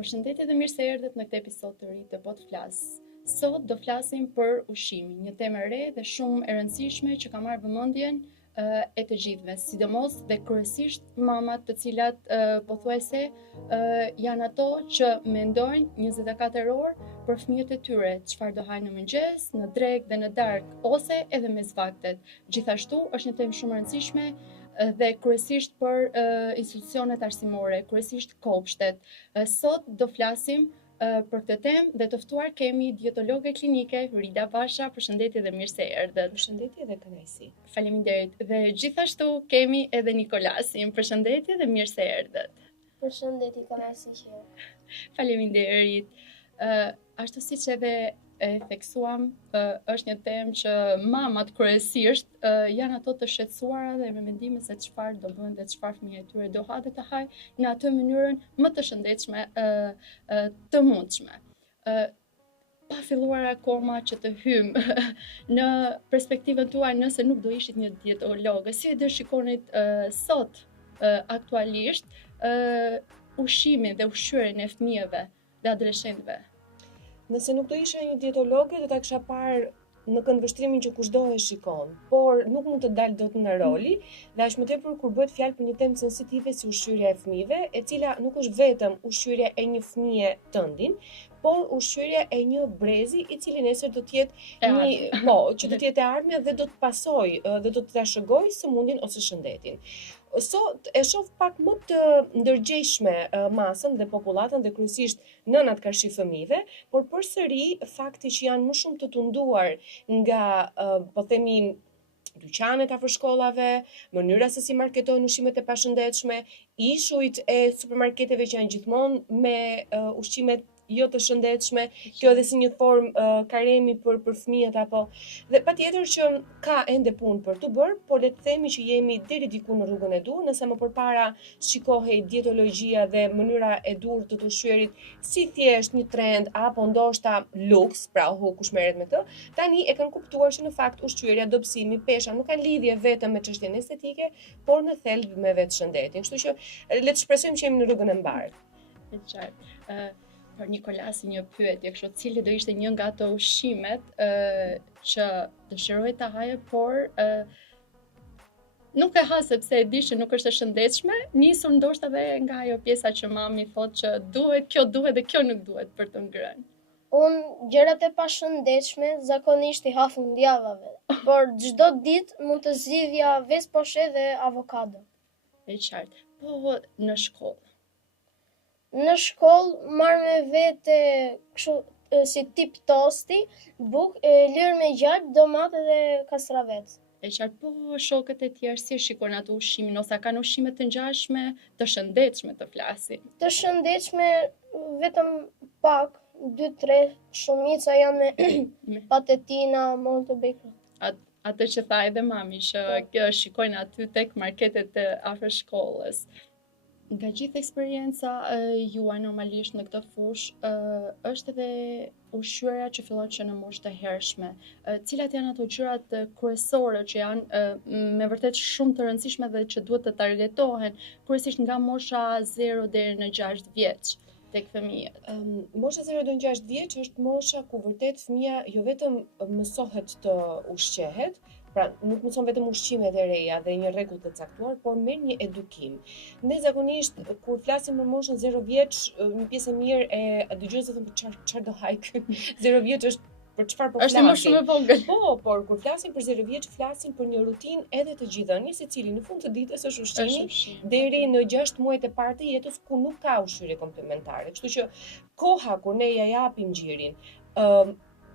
Përshëndetje dhe mirë se erdhët në këtë episod të ri të Bot Flas. Sot do flasim për ushqimin, një temë e re dhe shumë e rëndësishme që ka marrë vëmendjen e të gjithëve, sidomos dhe kryesisht mamat, të cilat pothuajse janë ato që mendojnë 24 orë për fëmijët e tyre, çfarë do hajnë në mëngjes, në drekë dhe në darkë ose edhe mes vaktet. Gjithashtu është një temë shumë e rëndësishme dhe kryesisht për institucionet arsimore, kryesisht kopshtet. Sot do flasim për këtë temë dhe të ftuar kemi dietologe klinike Rida Basha. Përshëndetje dhe mirë se erdhët. Përshëndetje dhe kënaqësi. Faleminderit. Dhe gjithashtu kemi edhe Nikolasin. Përshëndetje dhe mirë se erdhët. Përshëndetje, kënaqësi që jam. Faleminderit. Ashtu siç edhe e theksuam, është një temë që mamat kryesisht janë ato të shqetësuara dhe me mendime se çfarë do bëjnë dhe çfarë fëmija e tyre do ha dhe të haj në atë mënyrën më të shëndetshme të mundshme. Pa filluar akoma që të hym në perspektivën tuaj, nëse nuk do ishit një dietologe, si e do shikonit sot aktualisht ushqimin dhe ushqyerjen e fëmijëve dhe adoleshentëve? Nëse nuk do isha një dietologe, do ta kisha parë në këndvështrimin që kushdo e shikon, por nuk mund të dalë dot në roli, dhe aq më tepër kur bëhet fjalë për një temë sensitive si ushqyerja e fëmijëve, e cila nuk është vetëm ushqyerja e një fëmije tëndin, por ushqyerja e një brezi i cili nesër do të jetë që do të jetë e ardhmja dhe do të pasojë dhe do të trashëgojë sëmundjen ose shëndetin. Sot e shoh pak më të ndërgjegjshme masën dhe popullatën dhe kryesisht nënat karshi fëmijëve, por përsëri fakti që janë më shumë të tunduar nga po themi dyqanet afër shkollave, mënyra se si marketojnë ushqimet e pashëndetshme, ishujt e supermarketeve që janë gjithmonë me ushqimet jo të shëndetshme, kjo edhe si një formë karemi për fëmijët apo. Dhe patjetër që ka ende punë për të bërë, por le të themi që jemi deri diku në rrugën e dur, nëse më përpara shikohej dietologjia dhe mënyra e dur të ushqyerit si thjesht një trend apo ndoshta luks, pra kush merret me këtë, tani e kanë kuptuar që në fakt ushqyerja, dobësimi, pesha nuk kanë lidhje vetëm me çështjen estetike, por në thelb me vetë shëndetin. Kështu që le të shpresojmë që jemi në rrugën e mbar. E qartë. Për Nikolasi një pyetje, kështu, cili do ishte një nga ato ushqimet që dëshiroj ta haje, por nuk e ha sepse e di që nuk është e shëndetshme, nisur ndoshta edhe nga ajo pjesa që mami thotë që duhet, kjo duhet dhe kjo nuk duhet për të ngrënë. Unë gjërat e pashëndetshme zakonisht i ha fundjavave, por çdo ditë mund të zgjidhja ves poshe dhe avokado. E qartë. Po në shkollë. Në shkollë marr me vete kështu si tip tosti, lërë me gjalp, domate dhe kastravet. E qartë, po shokët e tjerë si shikojnë ato ushqimin, ose kanë ushqime të ngjashme, të shëndetshme të flasin? Të shëndetshme vetëm pak, 2-3, shumica janë me patetina, Montebekro. Atë që tha edhe mami, që shikojnë aty tek marketet afër shkollës. Nga gjithë eksperienca juaj normalisht në këtë fushë, është edhe ushqyerja që fillon që në moshë të hershme. Cilat janë ato gjërat kryesore që janë me vërtet shumë të rëndësishme dhe që duhet të targetohen, kryesisht nga mosha 0 deri në 6 vjeç tek fëmijët? Mosha 0 deri në 6 vjeç është mosha ku vërtet fëmia jo vetëm mësohet të ushqehet, pra nuk mëson vetëm ushqimet e reja dhe një rregull të caktuar, por merr një edukim. Ne zakonisht kur flasim për moshën 0 vjeç, një pjesë e mirë e dëgjojnë se thonë çfarë do hajk. 0 vjeç është për çfarë po flasim? Është më shumë e vogël. Po, por kur flasim për 0 vjeç, flasim për një rutinë edhe të gjithënjes, i cili në fund të ditës është ushqimi deri në 6 muajt e parë të jetës ku nuk ka ushqyerje komplementare. Kështu që koha kur ne ja japim gjirin,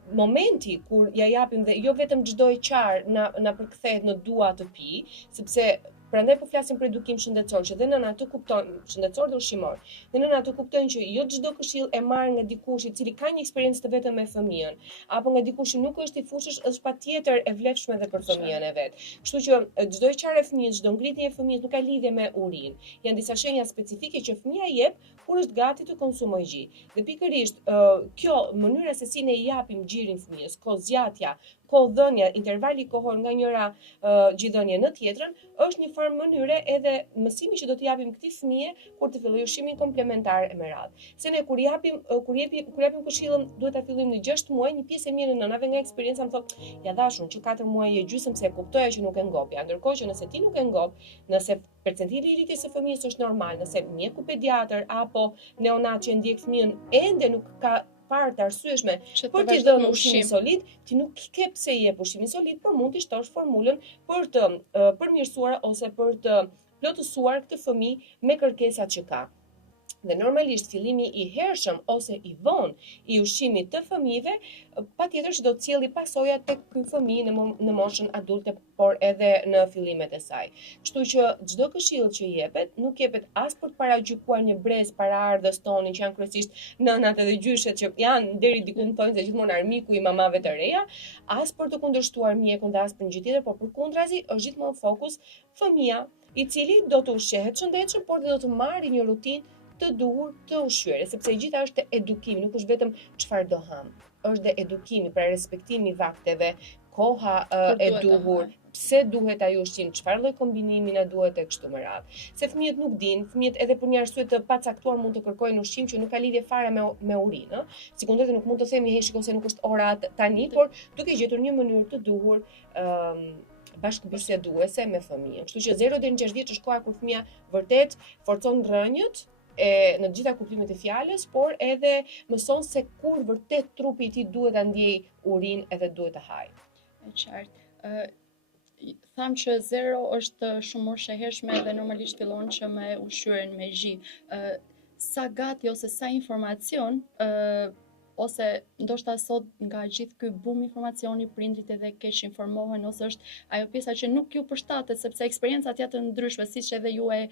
momenti kur ja japim dhe jo vetëm çdo e qarë na përkthehet në dua të pi, sepse prandaj po flasim për edukim shëndetësor, që dhe nëna të kuptojnë, shëndetësor dhe ushqimor, dhe nëna të kuptojnë që jo çdo këshill e marr nga dikush i cili ka një eksperiencë të vetëm me fëmijën, apo nga dikush që nuk është i fushës, është patjetër e vlefshme edhe për fëmijën e vet. Kështu që çdo e qarë e fëmijës, çdo ngritje e fëmijës nuk ka lidhje me urinë. Janë disa shenja specifike që fëmia jep kur është gati të konsumojë gjë. Dhe pikërisht kjo mënyra se si ne i japim gjirin fëmijës, kozjatja, kohëdhënia, intervali kohor nga njëra gjithëdhënie në tjetrën, është një farë mënyre edhe mësimi që do t'i japim këtij fëmije kur të fillojë ushqimin komplementar e me radhë. Se ne kur japim këshillën, duhet ta fillojmë në 6 muaj, një pjesë e mirë e nënave nga eksperienca më thotë, ja dashun që 4 muaj e gjysmë se kuptoja që nuk e ngopja. Ndërkohë që nëse ti nuk e ngop, nëse percentili i rritjes së fëmijës është normal, nëse mjeku pediatër apo neonat që ndjek fëmijën ende nuk ka parë të arsyeshme për t'i dhënë ushqimin solid, ti nuk ke pse i jep ushqimin solid, por mund t'i shtosh formulën për të përmirësuar ose për të plotësuar këtë fëmijë me kërkesat që ka. Dhe normalisht fillimi i hershëm ose i vonë i ushqimit të fëmijëve patjetër që do të sjellë pasojat tek ky fëmijë në moshën adulte, por edhe në fillimet e saj. Kështu që çdo këshill që jepet, nuk jepet as për të paragjykuar një brez paraardhës tonë që janë kryesisht nënat edhe gjyshet që janë deri diku më thonë se gjithmonë armiku i mamave të reja, as për të kundërshtuar mjekun dhe as për një gjë tjetër, por përkundrazi është gjithmonë fokus fëmia, i cili do të ushqehet shëndetshëm, por do të marrë një rutinë të duhur të ushqyere, sepse gjitha është edukimi, nuk është vetëm çfarë do ham, është dhe edukimi, pra respektimi vakteve, koha e duhur, pse duhet ai ushqim, çfarë lloj kombinimi na duhet e kështu me radhë. Se fëmijët nuk dinë, fëmijët edhe për një arsye të pacaktuar mund të kërkojnë ushqim që nuk ka lidhje fare me urinë, sikundër nuk mund të themi hey shikoj se nuk është ora tani, por duke gjetur një mënyrë të duhur bashkëbiseduese me fëmijën. Kështu që 0 deri në 6 vjeç është koha kur fëmia vërtet forcon rrënjët në gjitha kuptimet e fjalës, por edhe mëson se kur vërtet trupi i tij duhet ta ndjej urinë edhe duhet të hajë. E qartë. Tham që 0 është shumë moshë e hershme dhe normalisht fillon që me ushqyerjen me zhi. Sa gati ose sa informacion ose ndoshta sot nga gjithë ky bum informacioni prindrit edhe keq informohen ose është ajo pjesa që nuk ju përshtatet sepse eksperiencat janë të ndryshme siç edhe ju e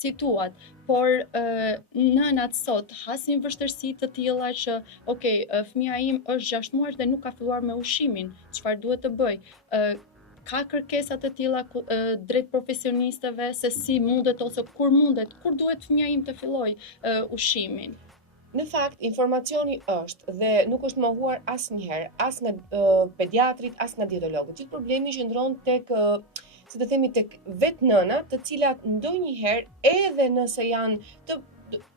cituat, por nënat sot hasin vështirësi të tilla që fëmia im është 6 muaj dhe nuk ka filluar me ushqimin, çfarë duhet të bëj? Ka kërkesa të tilla drejt profesionistëve se si mundet ose kur duhet fëmia im të fillojë ushqimin? Në fakt, informacioni është dhe nuk është mohuar asnjëherë, as nga pediatrit, as nga dietologët. Gjithë problemi qëndron tek, si të themi, tek vetë nënat, të cilat ndonjëherë edhe nëse janë të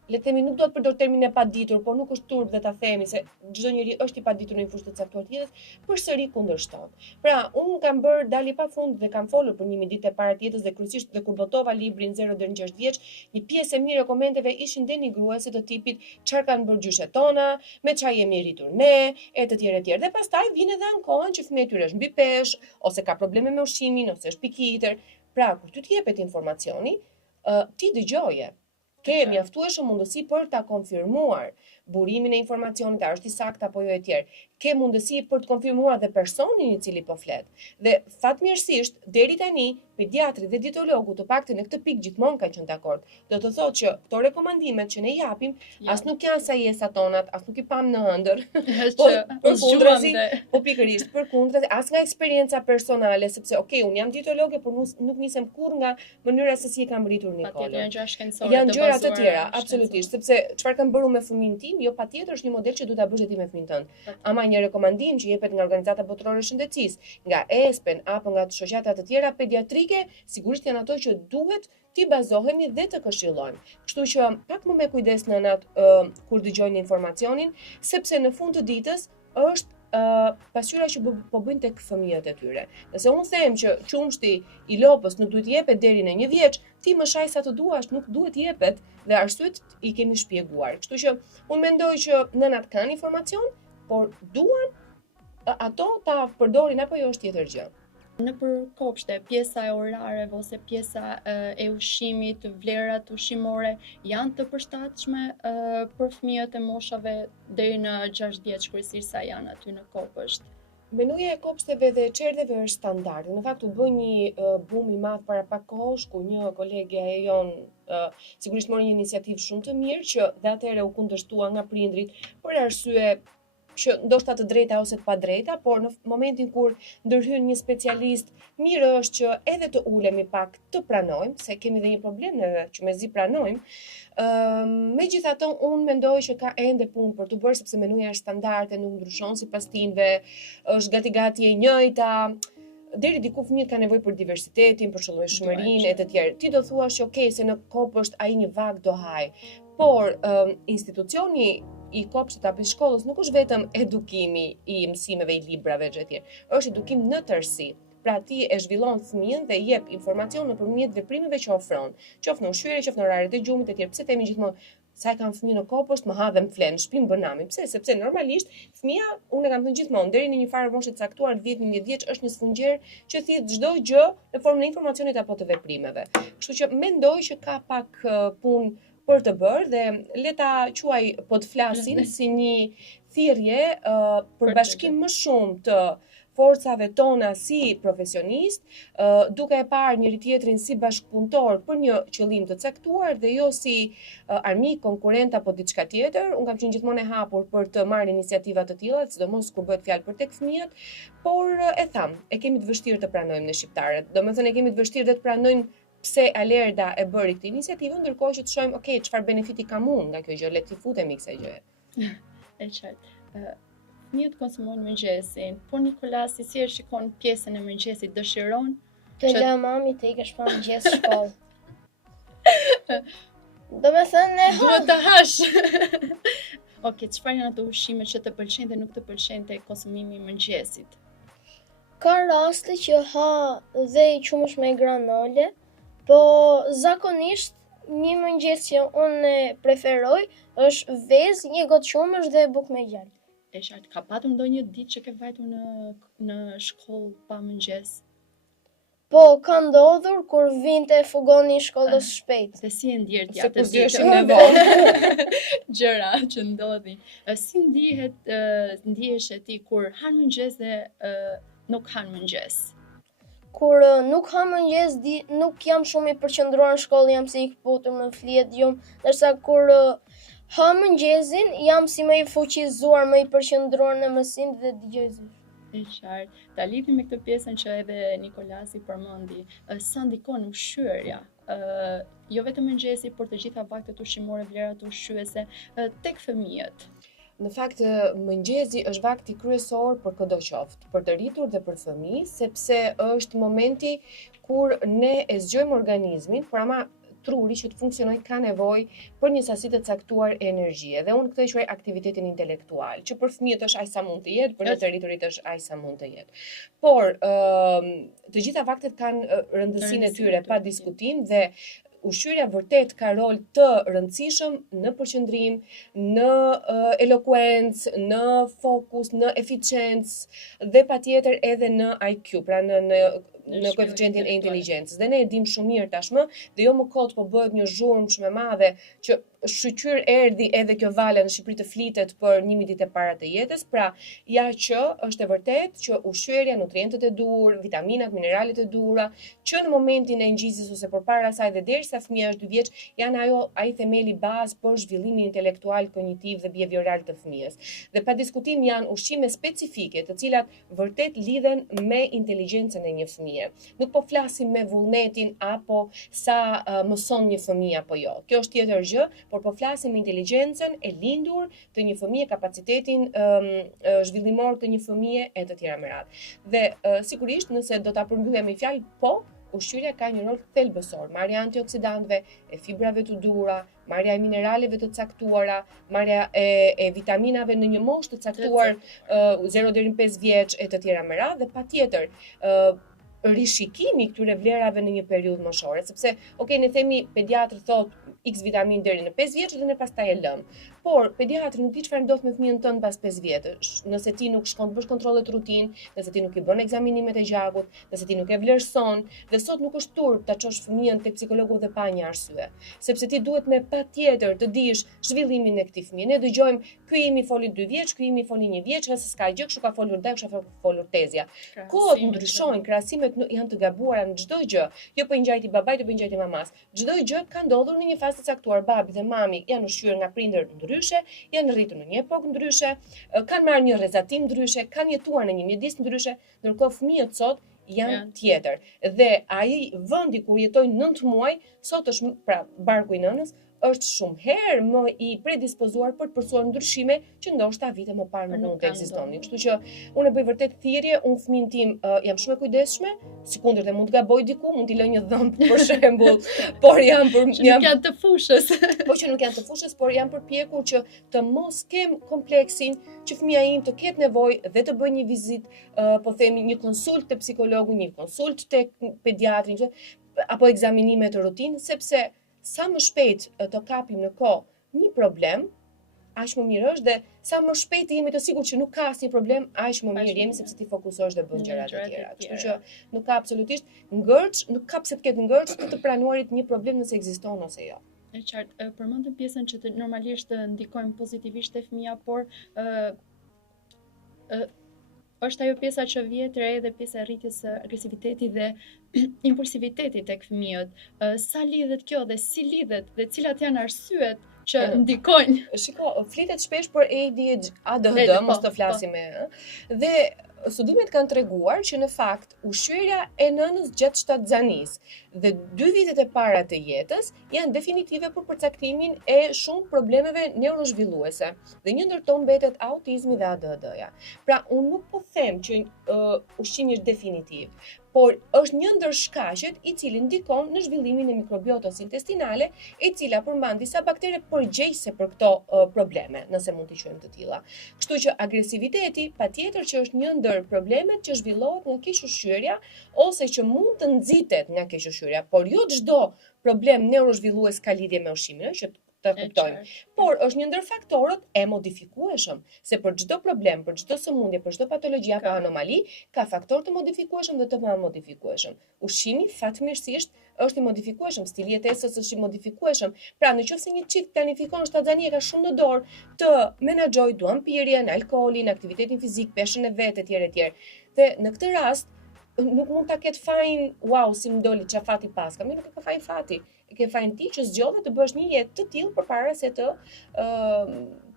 le të themi nuk do të përdor termin e paditur, por nuk është turp dhe ta themi se çdo njeri është i paditur në një fushë të caktuar të jetës, përsëri kundërshton. Pra, unë kam bërë dalje pafund dhe kam folur për 1000 ditë e para të jetës dhe kryesisht dhe kur botova librin 0 deri në 6 vjeç, një pjesë e mirë e komenteve ishin denigruese të tipit çfarë kanë bërë gjyshet tona, me çfarë jemi rritur ne, e të tjerë e tjerë. Dhe pastaj vinë edhe ankohen që fëmia ytyre është mbi peshë, ose ka probleme me ushqimin, ose është pikitër. Pra, kur ty të jepet informacioni, ti dëgjoje. Ke mjaftueshëm mundësi për ta konfirmuar burimin e informacionit, a është i saktë apo jo e tjerë. Ke mundësi për të konfirmuar dhe personin i cili po flet. Dhe fatmirësisht deri tani pediatri dhe dietologu të paktën në këtë pikë gjithmonë kanë qenë dakord. Do të thotë që këto rekomandimet që ne japim as nuk janë sajesat tonat, as nuk i pam në ëndër. Përkundrazi, po pikërisht, përkundrazi, as nga eksperienca personale, sepse unë jam dietologe, por nuk nisem kurrë nga mënyra se si e kam rritur Nikolën. Janë gjëra shkencore. Janë gjëra të tjera, absolutisht, sepse çfarë kam bërë me fëmin tim, jo patjetër është një model që duhet ta bësh ti me fëmin tënd. Ama një rekomandim që jepet nga organizata botërore e shëndetësisë, nga ESPEN apo nga shoqata të tjera pediatrike, sigurisht janë ato që duhet ti bazohemi dhe të këshillojmë. Kështu që pak më me kujdes nënat kur dëgjojnë informacionin, sepse në fund të ditës është pasqyra që po bëjnë tek fëmijët e tyre. Nëse unë them që qumshti i lopës nuk duhet jepet deri në 1 vjeç, ti më shaj sa të duash, nuk duhet jepet dhe arsyet i kemi shpjeguar. Kështu që unë mendoj që nënat kanë informacion, por duan ato ta përdorin apo jo është tjetër gjë. Nëpër kopshte, pjesa e orareve ose pjesa e ushqimit, vlerat ushqimore janë të përshtatshme për fëmijët e moshave deri në 6 vjeç kryesisht sa janë aty në kopësht. Menuja e kopshteve dhe çerdheve është standard. Në fakt u bë një bum i madh para pak kohësh ku një kolege e jon sigurisht mori një iniciativë shumë të mirë që dhe atëherë u kundërshtua nga prindrit për arsye që ndoshta të drejta ose të padrejta, por në momentin kur ndërhyn një specialist, mirë është që edhe të ulemi pak të pranojmë, se kemi dhe një problem në që mezi pranojmë. Megjithatë, unë mendoj që ka ende punë për të bërë, sepse menuja është standarde, nuk ndryshon sipas tinëve, është gati e njëjta. Deri diku fëmijët kanë nevojë për diversitetin, për shëllëmshmërinë e të tjerë. Ti do thuash okay, se në kopë është ai një vag do haj. Por institucioni i kopshtit apo i shkollës nuk është vetëm edukimi i mësimeve, i librave e tjerë. Është edukim në tërësi. Pra ti e zhvillon fëmijën dhe jep informacion nëpërmjet veprimeve që ofron. Qoftë në ushqyerje, qoftë në oraret e gjumit e tjerë. Pse themi gjithmonë sa e kam fëmijën në kopësht, më ha dhe më flen, shpim bënami. Pse? Sepse normalisht fëmia, unë e kam thënë gjithmonë, deri në një farë moshe të caktuar 10-11 vjeç është një sfungjer që thith çdo gjë në formën e informacionit apo të veprimeve. Kështu që mendoj që ka pak punë për të bërë dhe le ta quaj po të flasin si një thirrje për bashkim më shumë të forcave tona si profesionist, duke e parë njëri tjetrin si bashkëpunëtor për një qëllim të caktuar dhe jo si armik, konkurrent apo diçka tjetër. Unë kam qenë gjithmonë e hapur për të marrë iniciativa të tilla, sidomos kur bëhet fjalë për tek fëmijët, por e tham, e kemi të vështirë të pranojmë ne shqiptarët. Domethënë e kemi të vështirë të pranojmë pse Alerda e bëri këtë iniciativë, ndërkohë që të shohim, okay, çfarë benefiti kam unë nga kjo gjë, le të futemi kësaj gjëje. E qartë. Fëmijët konsumojnë mëngjesin, por Nikolasi si e shikon pjesën e mëngjesit, dëshiron Të la mami të ikësh pa mëngjes shkollë. Do me thënë ne duhet të hash. Okej, çfarë janë ato ushqime që të pëlqejnë dhe nuk të pëlqejnë te konsumimi i mëngjesit? ka raste që ha dhe i qumësh me granole, po zakonisht një mëngjes që unë preferoj është vezë, një gotë qumësh dhe bukë me gjallë. E qartë, ka patur ndonjë ditë që ke vajtur në shkollë pa mëngjes? Po, ka ndodhur kur vinte fugoni shkollës shpejt. Se si e ndjer ti Se atë kur ditë? zgjeshim me vonë. Gjëra që ndodhin. Si ndihesh ti kur han mëngjes dhe nuk han mëngjes? Kur nuk ha mëngjes, nuk jam shumë i përqendruar në shkollë, jam si i kputur me fliet gjumë, ndërsa kur ha mëngjesin, jam si më i fuqizuar, më i përqendruar në mësim dhe dëgjoj zysh. E qartë. Ta lidhim me këtë pjesën që edhe Nikolasi përmendi, sa ndikon ushqyerja, jo vetëm mëngjesi, por të gjitha vaktet ushqimore, vlerat ushqyese tek fëmijët. Në fakt, mëngjesi është vakti kryesor për çdo qoftë, për të rritur dhe për fëmijë, sepse është momenti kur ne e zgjojmë organizmin, por ama truri që të funksionojë ka nevojë për një sasi të caktuar energjie. Dhe unë këtë e quaj aktivitetin intelektual, që për fëmijët është aq sa mund të jetë, për ne të rriturit është aq sa mund të jetë. Por të gjitha vaktet kanë rëndësinë e tyre pa diskutim dhe ushqyerja vërtet ka rol të rëndësishëm në përqendrim, në elokuencë, në fokus, në eficiencë dhe patjetër edhe në IQ, pra në koeficientin e inteligjencës. Dhe ne e dim shumë mirë tashmë, dhe jo më kot po bëhet një zhurmë shumë e madhe që shqyr erdhi edhe kjo vale në Shqipëri të flitet për 11 ditë e para të jetës, pra ja që është e vërtet që ushqyerja, nutrientët e duhur, vitaminat, mineralet e duhura, që në momentin e ngjizjes ose përpara saj dhe derisa fëmia është 2 vjeç, janë ai themeli bazë për zhvillimin intelektual, kognitiv dhe behavioral të fëmijës. Dhe pa diskutim janë ushqime specifike, të cilat vërtet lidhen me inteligjencën e një fëmije. Nuk po flasim me vullnetin apo sa mëson një fëmijë apo jo. Kjo është tjetër gjë, por po flasim me inteligjencën e lindur të një fëmije, kapacitetin zhvillimor të një fëmije e të tjera me radhë. Dhe sigurisht nëse do ta përmbyllem me fjalë, po, ushqyerja ka një rol thelbësor, marrja antioksidantëve, e fibrave të duhura, marrja e mineraleve të caktuara, marrja e vitaminave në një moshë të caktuar 0 deri në 5 vjeç e të tjera me radhë, dhe patjetër rishikimi këtyre vlerave në një periudhë moshore, sepse ne themi pediatri thotë X vitamin deri në 5 vjeç dhe ne pastaj e lëm. Por pediatri nuk di çfarë ndodh me fëmijën tënd pas 5 vjetësh. Nëse ti nuk shkon të bësh kontrolle të rutinë, nëse ti nuk i bën ekzaminimet e gjakut, nëse ti nuk e vlerëson, dhe sot nuk është turp ta çosh fëmijën tek psikologu dhe pa një arsye. Sepse ti duhet me patjetër të dish zhvillimin e këtij fëmijë. Ne dëgjojmë, ky imi foli 2 vjeç, ky imi foli 1 vjeç, nëse s'ka gjë, kështu ka folur daj, kështu ka folur tezja. Kohët ndryshojnë, krahasimet janë të gabuara në çdo gjë. Jo po i ngjajti babait, jo po i ngjajti mamas. Çdo gjë ka ndodhur në një fazë të caktuar. Babi dhe mami janë ushqyer nga prindër ndryshe, ndryshe, janë rritur në një epokë ndryshe, kanë marrë një rrezatim ndryshe, kanë jetuar në një mjedis ndryshe, ndërkohë fëmijët sot janë tjetër. Dhe ai vendi ku jetojnë 9 muaj, sot është pra barku i nënës, është shumë herë më i predispozuar për të përsuar ndryshime që ndoshta vite më parë nuk mund të ekzistonin. Kështu që unë bëj vërtet thirrje, unë fëmin tim jam shumë e kujdesshme, sikundër mund të gaboj diku, mund t'i lë një dhëmb për shembull, por jam nuk janë të fushës. Po që nuk janë të fushës, por jam përpjekur që të mos kem kompleksin që fëmia im të ketë nevojë dhe të bëjë një vizitë, po themi një konsult te psikologu, një konsult tek pediatri, apo ekzaminime të rutinë, sepse sa më shpejt të kapim në kohë një problem, aq më mirë është, dhe sa më shpejt jemi të sigurt që nuk ka asnjë problem, aq më mirë jemi sepse ti fokusohesh dhe bën gjërat e tjera. Kështu që nuk ka absolutisht ngërç, nuk ka pse të ketë ngërç të pranuarit një problem nëse ekziston ose jo. E qartë, përmendëm pjesën që normalisht ndikojmë pozitivisht te fëmia, por është ajo pjesa që vjet re dhe pjesa e rritjes së agresivitetit dhe impulsivitetit tek fëmijët. Sa lidhet kjo dhe si lidhet dhe cilat janë arsyet që ndikojnë? Shiko, flitet shpesh për ADHD, mos të flasim dhe studimet kanë treguar që në fakt ushqyerja e nënës gjatë shtatzanisë dhe 2 vitet e para të jetës janë definitive për përcaktimin e shumë problemeve neurozhvilluese. Dhe një ndër to mbetet autizmi dhe ADHD-ja. Pra, unë nuk po them që ushqimi është definitiv, por është një ndër shkaqet i cili ndikon në zhvillimin e mikrobiotës intestinale, e cila përmban disa baktere përgjegjëse për këto probleme, nëse mund t'i quajmë të tilla. Kështu që agresiviteti patjetër që është një ndër problemet që zhvillohet nga kequshqyerja ose që mund të nxitet nga kequshqyerja, por jo çdo problem neurozhvillues ka lidhje me ushqimin, që të kuptojmë. Por është një ndër faktorët e modifikueshëm, se për çdo problem, për çdo sëmundje, për çdo patologji apo anomali, ka faktor të modifikueshëm dhe të pa modifikueshëm. Ushqimi fatmirësisht është i modifikueshëm, stili jetesës është i modifikueshëm. Pra, nëse një çift planifikon shtatzani, ka shumë në dorë të menaxhojë duanpirjen, alkoolin, aktivitetin fizik, peshën e vet etj. Dhe në këtë rast nuk mund ta ketë fajin, wow, si më doli çafati paska, nuk e ka fajin fati. E ke fajin ti që zgjodhe të bësh një jetë të tillë përpara se të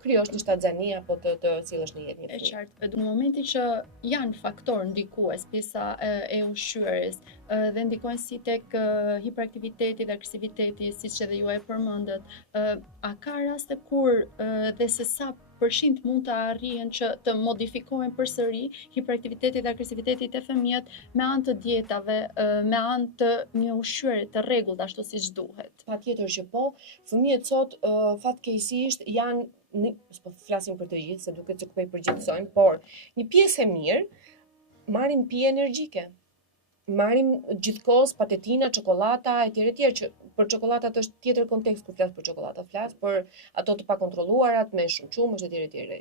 krijosh një shtatzani apo të sillesh në jetë një fëmijë. E qartë, në momentin që janë faktor ndikues pjesa e ushqyerjes dhe ndikojnë si tek hiperaktiviteti dhe agresiviteti, siç edhe ju e përmendët, a ka raste kur dhe se sa përqind mund të arrihen që të modifikohen përsëri hiperaktiviteti dhe agresiviteti te fëmijët me anë të dietave, me anë të një ushqyerje të rregullt ashtu siç duhet? Patjetër që po, fëmijët sot fatkeqësisht janë po flasim për të gjithë, se duket se po i përgjithësojmë, por një pjesë e mirë marrin pije energjike. Marrim gjithkohës patetina, çokolata etj. Që për çokolatat është tjetër kontekst kur flas për çokolata, flas për ato të pakontrolluarat me shumë qumësh etj.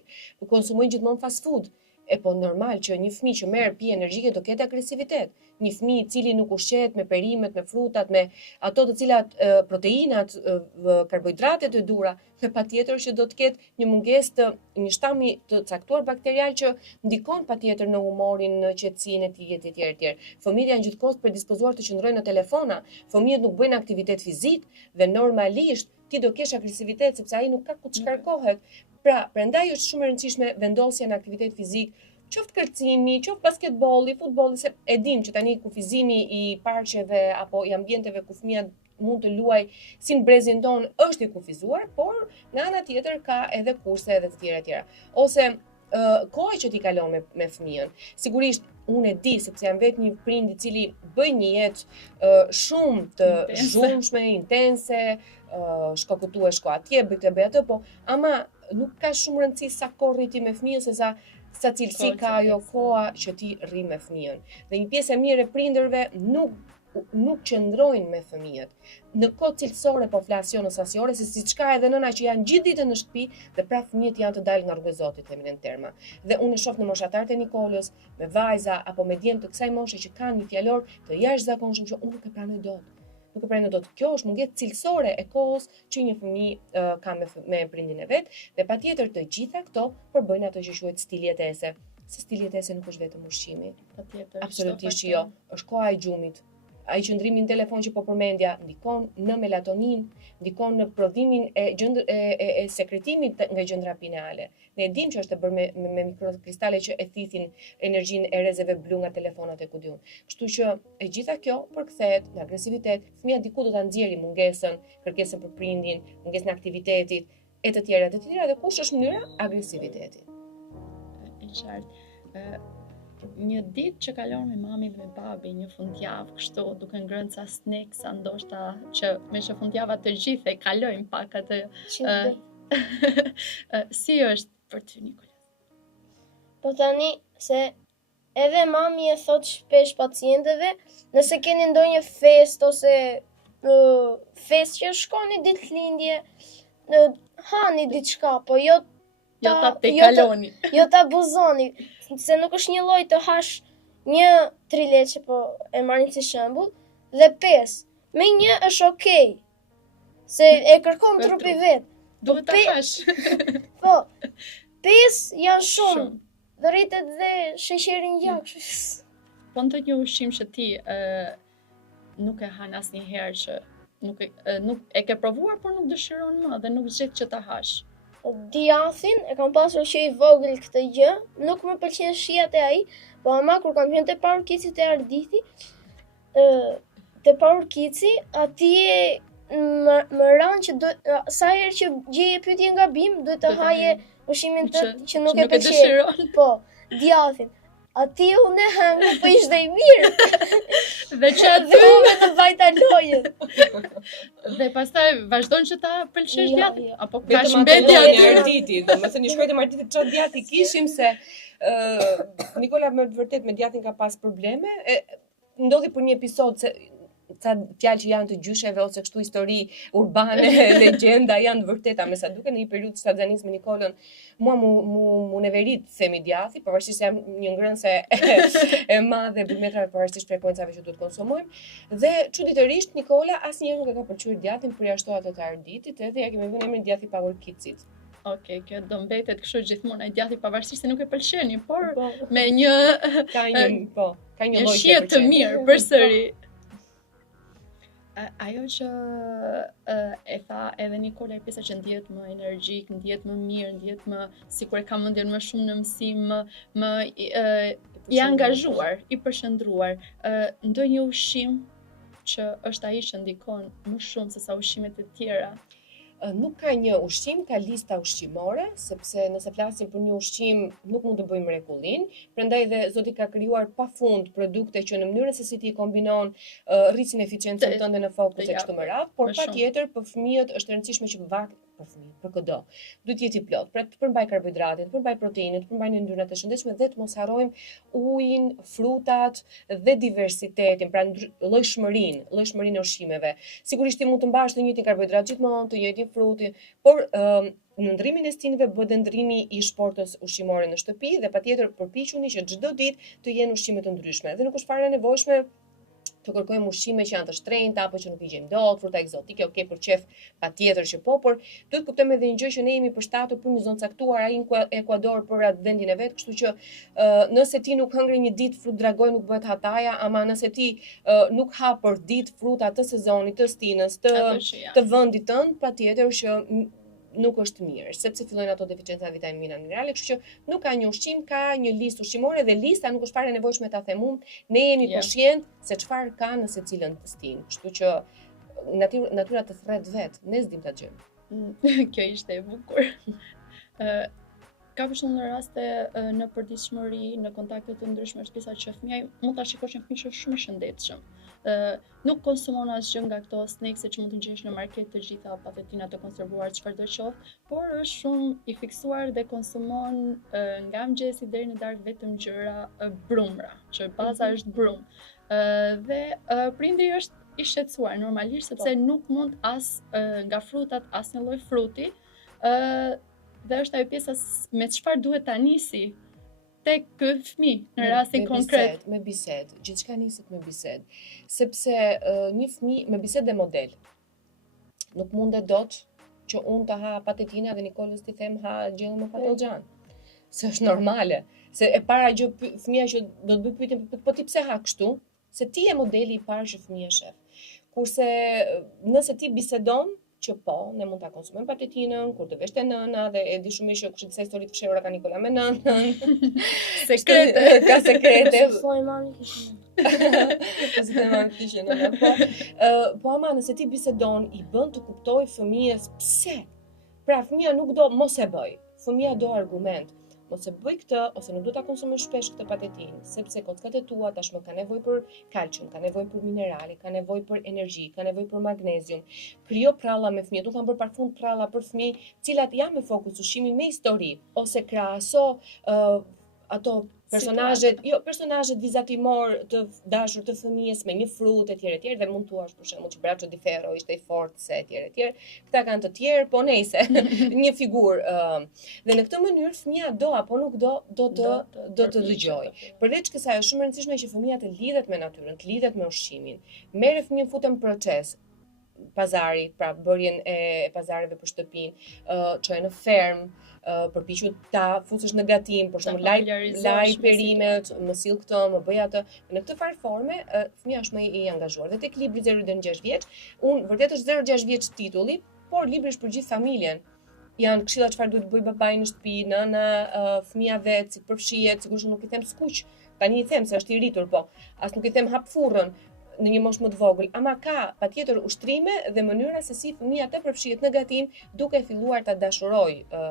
Konsumojnë gjithmonë fast food. E po normal që një fëmijë që merr pije energjike do ketë agresivitet. Një fëmijë i cili nuk ushqehet me perimet, me frutat, me ato të cilat proteinat, karbohidratet e dhura, me patjetër që do të ketë një mungesë të një shtami të caktuar bakterial që ndikon patjetër në humorin, në qetësinë e tij etj. Fëmijët janë gjithkohës predispozuar të qëndrojnë në telefona, fëmijët nuk bëjnë aktivitet fizik dhe normalisht ti do kesh agresivitet sepse ai nuk ka ku të shkarkohet. Pra, prandaj është shumë e rëndësishme vendosja në aktivitet fizik, qoftë kërcimi, qoftë basketbolli, futbolli, se e dim që tani kufizimi i parqeve apo i ambienteve ku fëmia mund të luaj si në brezin ton është i kufizuar, por nga ana tjetër ka edhe kurse edhe të tjera. Ose kohë që ti kalon me fëmijën. Sigurisht unë e di sepse jam vetë një prind i cili bën një jetë shumë të zhurmshme, intense, shko këtu e shko atje, bëj këtë bëj atë, po ama nuk ka shumë rëndësi sa kohë rri ti me fëmijën se sa cilësi ka ajo koha që ti rri me fëmijën. Dhe një pjesë e mirë e prindërve nuk qëndrojnë me fëmijët. Në kohë cilësore po flas jo në sasiore, se siç ka edhe nëna që janë gjithë ditën në shtëpi dhe pra fëmijët janë të dalë nga rruga e Zotit, themin në terma. Dhe unë e shoh në moshatarët e Nikolës, me vajza apo me djem të kësaj moshe që kanë një fjalor të jashtëzakonshëm që unë nuk e pranoj dot. Nuk e pranoj dot. Kjo është mungesë cilësore e kohës që një fëmijë ka me prindin e vet, dhe patjetër të gjitha këto përbëjnë ato që quhet stil jetese. Se stili jetese nuk është vetëm ushqimi. Patjetër. Absolutisht jo. Është koha e gjumit. ai qëndrimi në telefon që po përmendja ndikon në melatonin, ndikon në prodhimin e sekretimit nga gjëndra pineale. Ne e dim që është e bërë me mikrokristale që e thithin energjinë e rezeve blu nga telefonat e kudiun. Kështu që e gjitha kjo përkthehet në agresivitet. Fëmia diku do ta nxjerrë mungesën, kërkesën për prindin, mungesën e aktivitetit e të tjera dhe kush është mënyra? Agresiviteti. E qartë. Një ditë që kalon me mami dhe me babi, një fundjavë kështu, duke ngrënë ca snacksa, ndoshta që me që fundjava të gjithë e kalojnë pak atë. Si është për ty, Nikola? Po tani, se edhe mami e thot shpesh pacientëve, nëse keni ndonjë fest ose fest që shkoni ditëlindje, hani diçka, po jo ta kaloni. Jo ta abuzoni, se nuk është një lloj të hash një 3 leçe, po e marrim si shembull, dhe 5. Me 1 është okay. Se e kërkon trupi vet. Duhet ta hash. Po. 5 janë shumë. Dhe rritet dhe sheqeri gjak. Po ndonjë ushqim që ti nuk e han asnjëherë që nuk e ke provuar, por nuk dëshiron më dhe nuk zgjet që ta hash. Djathin, e kam pasur që i vogël këtë gjë, nuk më pëlqen shijat e ai, po ama kur kam qenë te Paurkici te Ardithi, te Paurkici, atje më ran që sa herë që gjeje pyetje gabim, duhet të haje ushqimin që nuk e pëlqen. Po, djathin. Atje unë e hangë, po ishte i mirë. Dhe që aty në vajta lojën. Dhe pastaj vazhdon që ta pëlqesh djati? Apo ka Vetëm shmbetje atë e Arditit, domethënë shkojtë në Arditit çfarë djati kishim se Nikola me vërtet me djatin ka pas probleme. Ndodhi për një episod se ca fjalë që janë të gjysheve ose kështu histori urbane, legjenda janë të vërteta, me sa duke në një periudhë stazanizëm me Nikolën, mua mu neverit themi djathi, pavarësisht se jam një ngrënëse e madhe bumetrave pavarësisht frekuencave që duhet konsumojmë, dhe çuditërisht Nikola asnjëherë nuk e ka pëlqyer djatin përjashtuar atë të Arditit, edhe ja kemi vënë emrin djathi Pavorkicit. Okej, kjo do mbetet kështu gjithmonë ai djati pavarësisht se nuk e pëlqeni, por me një ka një lloj shije të mirë përsëri. Ajo që e tha edhe Nikola e pjesa që ndihet më energjik, ndihet më mirë, ndihet më sikur e ka mendjen më shumë në mësim, më i angazhuar, i përqendruar. Ndonjë ushqim që është ai që ndikon më shumë se sa ushqimet e tjera? Nuk ka një ushqim, ka lista ushqimore, sepse nëse flasim për një ushqim nuk mund të bëjmë mrekullin, prandaj dhe Zoti ka krijuar pafund produkte që në mënyrën se si ti kombinon rrisin eficiencën tënde në fokus e kështu me radhë, por patjetër për fëmijët është e rëndësishme që për çdo duhet jetë i plot, pra të përmbaj karbohidratet, të përmbaj proteinet, të përmbaj yndyrat e shëndetshme dhe të mos harrojmë ujin, frutat dhe diversitetin, pra llojshmërinë e ushqimeve. Sigurisht ti mund të mbash të njëjtin karbohidrat gjithmonë, të njëjtin fruti, por në ndrimin e stinëve bëhet ndrimi i shportës ushqimore në shtëpi dhe patjetër përpiquni që çdo ditë të jenë ushqime të ndryshme. Dhe nuk është fare nevojshme të kërkojmë ushqime që janë të shtrenjta apo që nuk i gjejmë dot, fruta egzotike, okay, për qef patjetër që po, por duhet kuptojmë edhe një gjë që ne jemi përshtatur për një zonë caktuar, ai në Ekuador për atë vendin e vet, kështu që nëse ti nuk hëngre një ditë frut dragoj nuk bëhet hataja, ama nëse ti nuk ha për ditë fruta të sezonit, të stinës, të vendit tënd, patjetër që nuk është mirë, sepse fillojnë ato deficienca vitamina minerale, kështu që nuk ka një ushqim, ka një listë ushqimore dhe lista nuk është fare nevojshme ta them unë, ne jemi koshient se çfarë ka në secilën stinë. Kështu që natyra të thret vet, ne s'dim ta gjejmë. Kjo ishte e bukur. Ka për shumë në raste në përditshmëri, në kontakte të ndryshme shtëpisa që fëmia mund ta shikosh një fëmijë që është shumë i shëndetshëm. Nuk konsumon asgjë nga këto snackse që mund të gjesh në market të gjitha paketina të konservuar çfarëdo qoftë, por është shumë i fiksuar dhe konsumon nga mëngjesi deri në darkë vetëm ngjyra brumra, që baza është brum. Dhe prindi është i shqetësuar normalisht sepse nuk mund as nga frutat asnjë lloj fruti, dhe është ajo pjesa me çfarë duhet ta nisi tek ky fëmijë në rastin konkret. Me bisedë, gjithçka niset me bisedë, sepse një fëmijë me bisedë dhe model. Nuk mundet dot që unë të ha patetina dhe Nikolës t'i them ha gjellë me patlıcan. Se është normale, se e para gjë fëmia që do të bëj pyetjen, po ti pse ha kështu? se ti je modeli i parë që fëmia shef. Kurse nëse ti bisedon që po, ne mund ta konsumojmë patetinën kur të veshte nëna dhe e di shumë mirë që kush disa histori të fshehura ka Nikola me nënën. Sekrete. Ka sekrete. Foj mami kishte. Po si të marrë kishte nëna. Po ama nëse ti bisedon i bën të kuptoj fëmijës pse. Pra fëmia nuk do mos e bëj. Fëmia do argument. Mos e bëj këtë ose nuk do ta konsumoj shpesh këtë patetinë, sepse kockat e tua tashmë ka nevojë për kalcium, ka nevojë për minerale, ka nevojë për energji, ka nevojë për magnezium. Krijo pralla me fëmijë, nuk kam bërë parfum pralla për fëmijë, cilat janë me fokus ushqimin me histori ose krahaso ato personazhet vizatimor të dashur të fëmijës me një frut etj dhe mund thuash për shembull që Braccio di Ferro ishte i fortë se etj. Këta kanë të tjerë, po nejse, një figurë dhe në këtë mënyrë fëmia do apo nuk do të dëgjoj. Përveç kësaj është shumë e rëndësishme që fëmia të lidhet me natyrën, të lidhet me ushqimin. Merre fëmijën futen në proces pazari, pra bërjen e pazareve për shtëpinë, çojë në ferm, përpiqu ta fusësh në gatim, për shembull laj perimet, më sill këtë, më bëj atë. Në këtë farë forme, fëmia është më i angazhuar. Dhe tek libri 0 deri në 6 vjeç, vërtet është 0-6 vjeç titulli, por libri është për gjithë familjen. Janë këshilla çfarë duhet bëj babai në shtëpi, nëna, fëmia vet, si përfshihet, sigurisht nuk i them skuq. Tani i them se është i rritur, po as nuk i them hap furrën në një moshë më të vogël, ama ka patjetër ushtrime dhe mënyra se si fëmia të përfshihet në gatim duke filluar ta dashurojë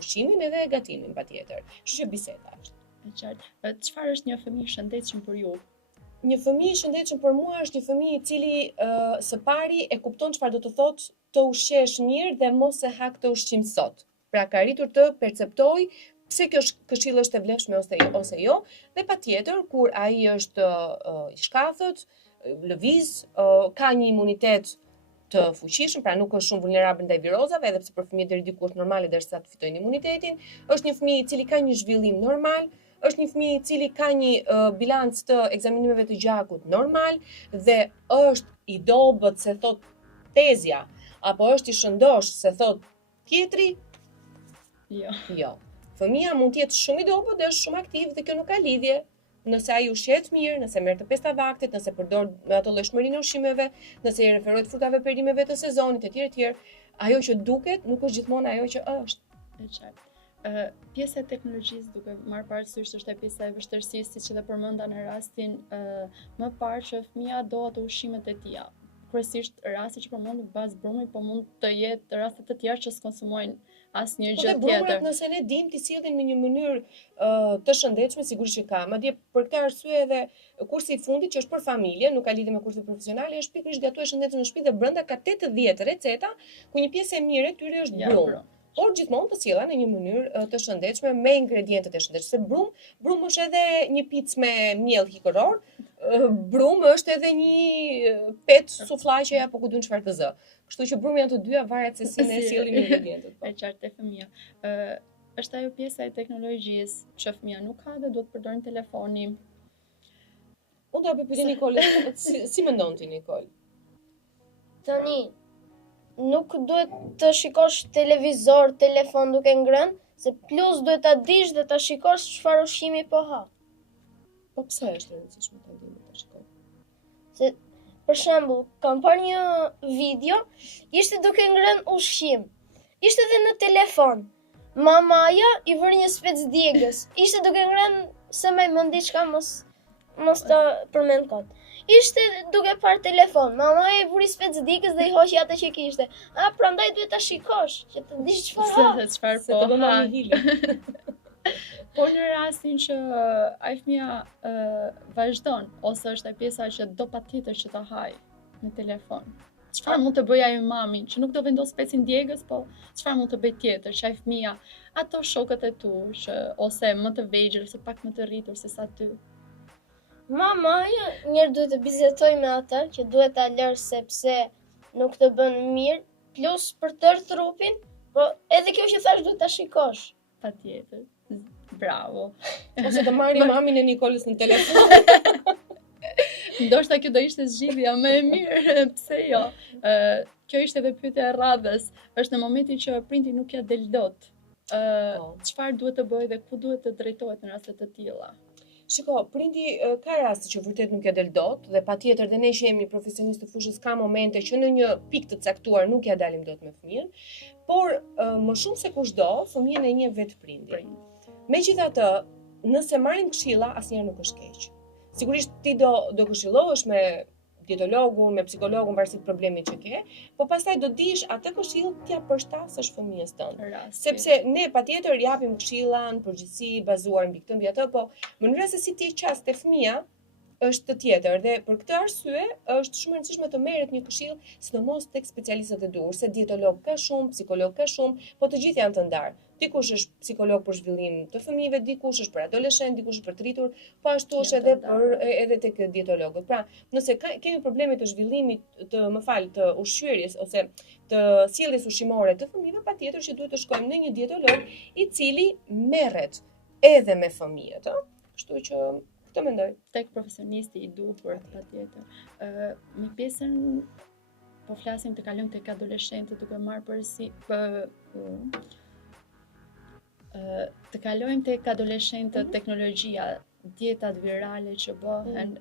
ushqimin edhe gatimin patjetër. Kështu që biseda është. E qartë. Çfarë është një fëmijë i shëndetshëm për ju? Një fëmijë i shëndetshëm për mua është një fëmijë i cili së pari e kupton çfarë do të thotë të ushqesh mirë dhe mos e ha këtë ushqim sot. Pra ka arritur të perceptojë pse kjo këshill është e vlefshme ose jo, dhe patjetër kur ai është i shkathët, lëviz, ka një imunitet të fuqishëm, pra nuk është shumë vulnerabël ndaj virozave, edhe pse për fëmijët deri diku është normale derisa të fitojnë imunitetin, është një fëmijë i cili ka një zhvillim normal, është një fëmijë i cili ka një bilanc të ekzaminimeve të gjakut normal dhe është i dobët se thot tezja, apo është i shëndosh se thot tjetri? Jo. Fëmia mund të jetë shumë i dobët dhe është shumë aktiv dhe kjo nuk ka lidhje. Nëse ai ushqehet mirë, nëse merr të pesta vaktet, nëse përdor ato llojshmërinë e ushqimeve, nëse i referohet frutave perimeve të sezonit etj, ajo që duket nuk është gjithmonë ajo që është. E qartë. Pjesa e teknologjisë, duke marrë parasysh është e pjesa e vështirësisë, siç edhe përmenda në rastin më parë që fëmia do ato ushqimet e tija. Kryesisht rasti që përmend bazë brumi, po mund të jetë raste të tjera që s'konsumojnë asnjë gjë tjetër. Po brumrat nëse ne dim t'i sillin me një mënyrë të shëndetshme, sigurisht që ka. Madje për këtë arsye edhe kursi i fundit që është për familje, nuk ka lidhje me kurset profesionale, është pikërisht gatuar e shëndetshme në shtëpi dhe brenda ka 80 receta ku një pjesë e mirë e tyre është brum. Por gjithmonë të sjella në një mënyrë të shëndetshme me ingredientet e shëndetshme. Se brum është edhe një picë me miell hikëror, brum është edhe një pet sufllaqe apo ku diun çfarë të zë. Kështu që brumi janë të dyja varet se si ne sjellim ingredientet. E qartë e fëmia. Është ajo pjesa e teknologjisë që fëmia nuk ka dhe duhet të përdorin telefonin. Unë do të pyetja Nikolës, si mendon ti Nikol? Tani nuk duhet të shikosh televizor, telefon duke ngrënë, se plus duhet ta dish dhe ta shikosh çfarë ushqimi po ha. Po pse është e rëndësishme ta dimë ta shikojmë? Se për shembull, kam parë një video, ishte duke ngrënë ushqim. Ishte edhe në telefon. Mamaja i vëri një spec djegës. Ishte duke ngrënë se më mend diçka mos ta përmend kot. Ishte duke parë telefon. Mamaja i vëri spec djegës dhe i hoqi atë që kishte. Prandaj duhet ta shikosh, që të dish çfarë ha. Çfarë Se të bëna një hile. Por në rastin që ai fëmia vazhdon ose është e pjesa që do patjetër që ta haj në telefon. Çfarë mund të bëj ajo mami që nuk do vendos specin djegës, po çfarë mund të bëj tjetër që ai fëmia ato shokët e tu që ose më të vegjël ose pak më të rritur se sa ty. Mamaja njërë duhet të bizetoj me ata që duhet ta lërë sepse nuk të bën mirë, plus për tërë trupin, po edhe kjo që thash duhet ta shikosh. Patjetër. Bravo. Ose të marri mamin e Nikolës në telefon. Ndoshta kjo do ishte zgjidhja më e mirë, pse jo? Kjo ishte edhe pyetja e radhës. Është në momentin që prindi nuk ja del dot. Çfarë duhet të bëjë dhe ku duhet të drejtohet në raste të tilla? Shiko, prindi ka raste që vërtet nuk ja del dot dhe patjetër dhe ne që jemi profesionistë të fushës ka momente që në një pikë të caktuar nuk ja dalim dot me fëmijën, por më shumë se kushdo, fëmijën e njeh vetë prindi. Megjithatë, nëse marrim këshilla, asnjëherë nuk është keq. Sigurisht ti do këshillohesh me dietologun, me psikologun varësisht problemit që ke, po pastaj do dish atë këshill t'ja përshtatësh fëmijës tënd. Sepse ne patjetër japim këshilla në përgjithësi bazuar mbi këtë mbi atë, po mënyra se si ti e qas te fëmia është të tjetër dhe për këtë arsye është shumë e rëndësishme të merret një këshill, sidomos tek specialistët e duhur, se dietolog ka shumë, psikolog ka shumë, po të gjithë janë të ndarë. Dikush është psikolog për zhvillim të fëmijëve, dikush është për adoleshent, dikush është për të rritur, po ashtu është edhe tek dietologët. Pra, nëse kemi probleme të zhvillimit të ushqyerjes ose të sjelljes ushqimore të fëmijëve, patjetër që duhet të shkojmë në një dietolog i cili merret edhe me fëmijët, ëh. Kështu që këtë mendoj. Tek profesionisti i duhur, patjetër. Me pjesën po flasim të kalojmë tek adoleshentët duke marrë përsi të kalojmë tek adoleshentët, teknologjia, dietat virale që bëhen,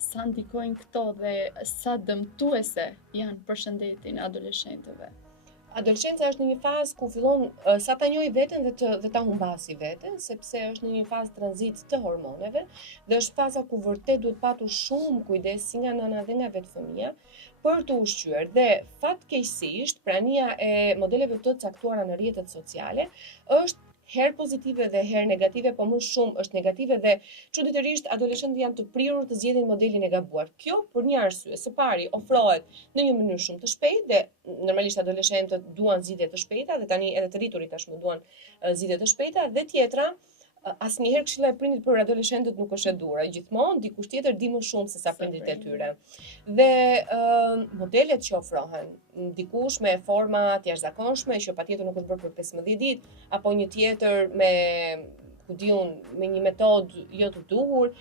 sa ndikojnë këto dhe sa dëmtuese janë për shëndetin e adoleshentëve. Adoleshenca është në një fazë ku fillon sa ta njohë veten dhe ta humbasi veten, sepse është në një fazë tranzit të hormoneve dhe është faza ku vërtet duhet patur shumë kujdes si nga nëna dhe nga vetë fëmia për të ushqyer dhe fatkeqësisht prania e modeleve të caktuara në rrjetet sociale është herë pozitive dhe herë negative, po më shumë është negative dhe çuditërisht adoleshentët janë të prirur të zgjedhin modelin e gabuar. Kjo për një arsye, së pari ofrohet në një mënyrë shumë të shpejtë dhe normalisht adoleshentët duan zgjidhje të shpejta dhe tani edhe të rriturit tashmë duan zgjidhje të shpejta dhe tjetra, asnjëherë këshilla e prindit për adoleshentët nuk është e durë, gjithmonë dikush tjetër di më shumë se sa prindit e tyre. Dhe modelet që ofrohen, dikush me forma të jashtëzakonshme që patjetër nuk është bërë për 15 ditë, apo një tjetër me me një metodë jo të duhur,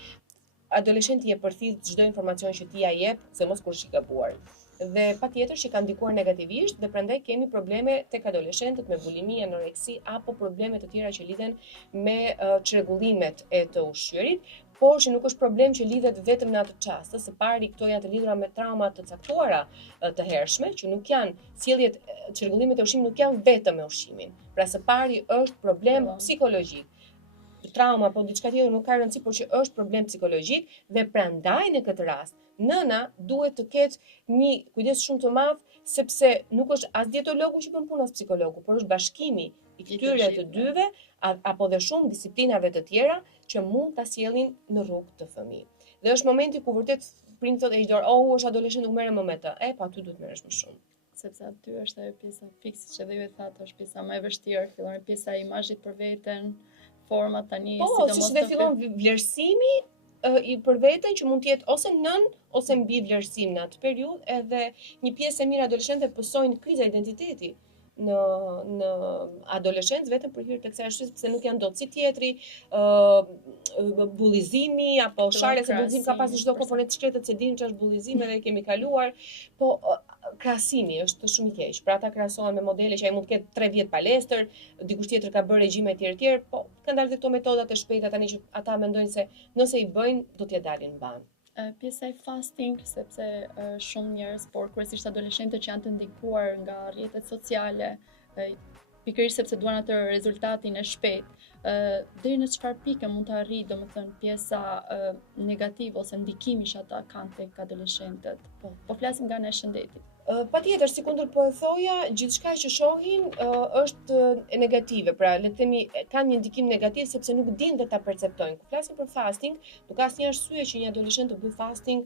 adoleshenti e përthith çdo informacion që ti ja jep, se mos kur është i gabuar. Dhe patjetër që kanë ndikuar negativisht dhe prandaj kemi probleme tek adoleshentët me bulimi, anoreksi apo probleme të tjera që lidhen me çrregullimet e të ushqyerit, por që nuk është problem që lidhet vetëm në atë çast. Së pari këto janë të lidhura me trauma të caktuara të hershme, që nuk janë sjelljet, çrregullimet e ushqimit nuk janë vetëm me ushqimin. Pra së pari është problem psikologjik. Trauma apo diçka tjetër nuk ka rëndësi, por që është problem psikologjik dhe prandaj në këtë rast nëna duhet të ketë një kujdes shumë të madh sepse nuk është as dietologu që bën punën as psikologu, por është bashkimi i këtyre të dyve apo dhe shumë disiplinave të tjera që mund ta sjellin në rrugë të fëmijë. Dhe është momenti ku vërtet prindi thotë dorë, është adoleshent, nuk merrem më me të. Po aty duhet merresh më shumë. Sepse aty është ajo pjesa fikse që dhe ju e thatë, është pjesa më e vështirë, fillon pjesa e imazhit për veten, format tani, sidomos dhe fillon vlerësimi i për veten që mund të jetë ose nën ose mbi vlerësim në atë periudhë, edhe një pjesë e mirë adoleshentëve pësojnë kriza identiteti në adoleshencë vetëm për hir të kësaj arsye sepse nuk janë dot si tjetri, bullizimi apo sharje se bullizim ka pasur çdo kohë, por ne të shkretët se dinë ç'është bullizim edhe e kemi kaluar, po krahasimi është shumë i keq. Pra ata krahasohen me modele që ai mund të ketë 3 vjet palestër, dikush tjetër ka bërë regjime të tjerë, po kanë dalë këto metodat e shpejta tani që ata mendojnë se nëse i bëjnë do t'ja dalin ban. Pjesa e fasting, sepse shumë njerëz, por kryesisht adoleshentët që janë të ndikuar nga rrjetet sociale, pikërisht sepse duan atë rezultatin e shpejt, deri në çfarë pike mund të arrijë, domethënë pjesa negative ose ndikimi që ata kanë tek adoleshentët. Po flasim nga ana e shëndetit. Patjetër, si kundër po e thoja, gjithçka që shohin është negative, pra le të themi kanë një ndikim negativ sepse nuk dinë dhe ta perceptojnë. Kur flasim për fasting, nuk ka asnjë arsye që një adoleshent të bëjë fasting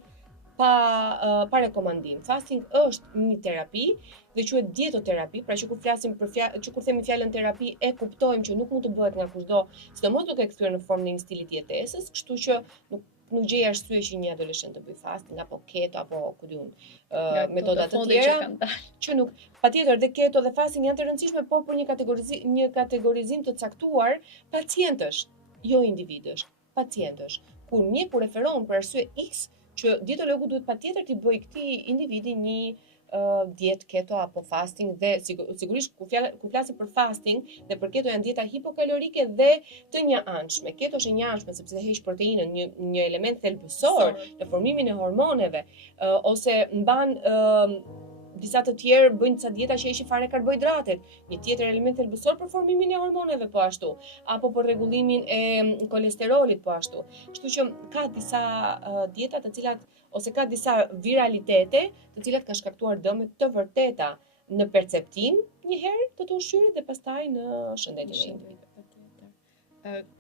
pa rekomandim. Fasting është një terapi dhe quhet dietoterapi, pra që kur flasim që kur themi fjalën terapi e kuptojmë që nuk mund të bëhet nga kushdo, sidomos duke kthyer në formë një stili jetesës, kështu që nuk gjej arsye që një adoleshent të bëjë fasting apo keto apo ku diun metoda të tjera që nuk patjetër dhe keto dhe fasting janë të rëndësishme, por për një kategorizim të caktuar pacientësh, jo individësh, pacientësh. Kur mjeku referon për arsye X që dietologu duhet patjetër t'i bëjë këtij individi një dietë keto apo fasting dhe sigurisht kur flasim për fasting dhe për keto janë dieta hipokalorike dhe të njëanshme. Keto është e njëanshme sepse heq proteinën, një element thelbësor në formimin e hormoneve, ose mban disa të tjerë bëjnë ca dieta që heqin fare karbohidratet, një tjetër element thelbësor për formimin e hormoneve po ashtu, apo për rregullimin e kolesterolit po ashtu. Kështu që ka disa dieta të cilat ose ka disa viralitete të cilat kanë shkaktuar dëme të vërteta në perceptim një herë të ushqyerit dhe pastaj në shëndetin e individit.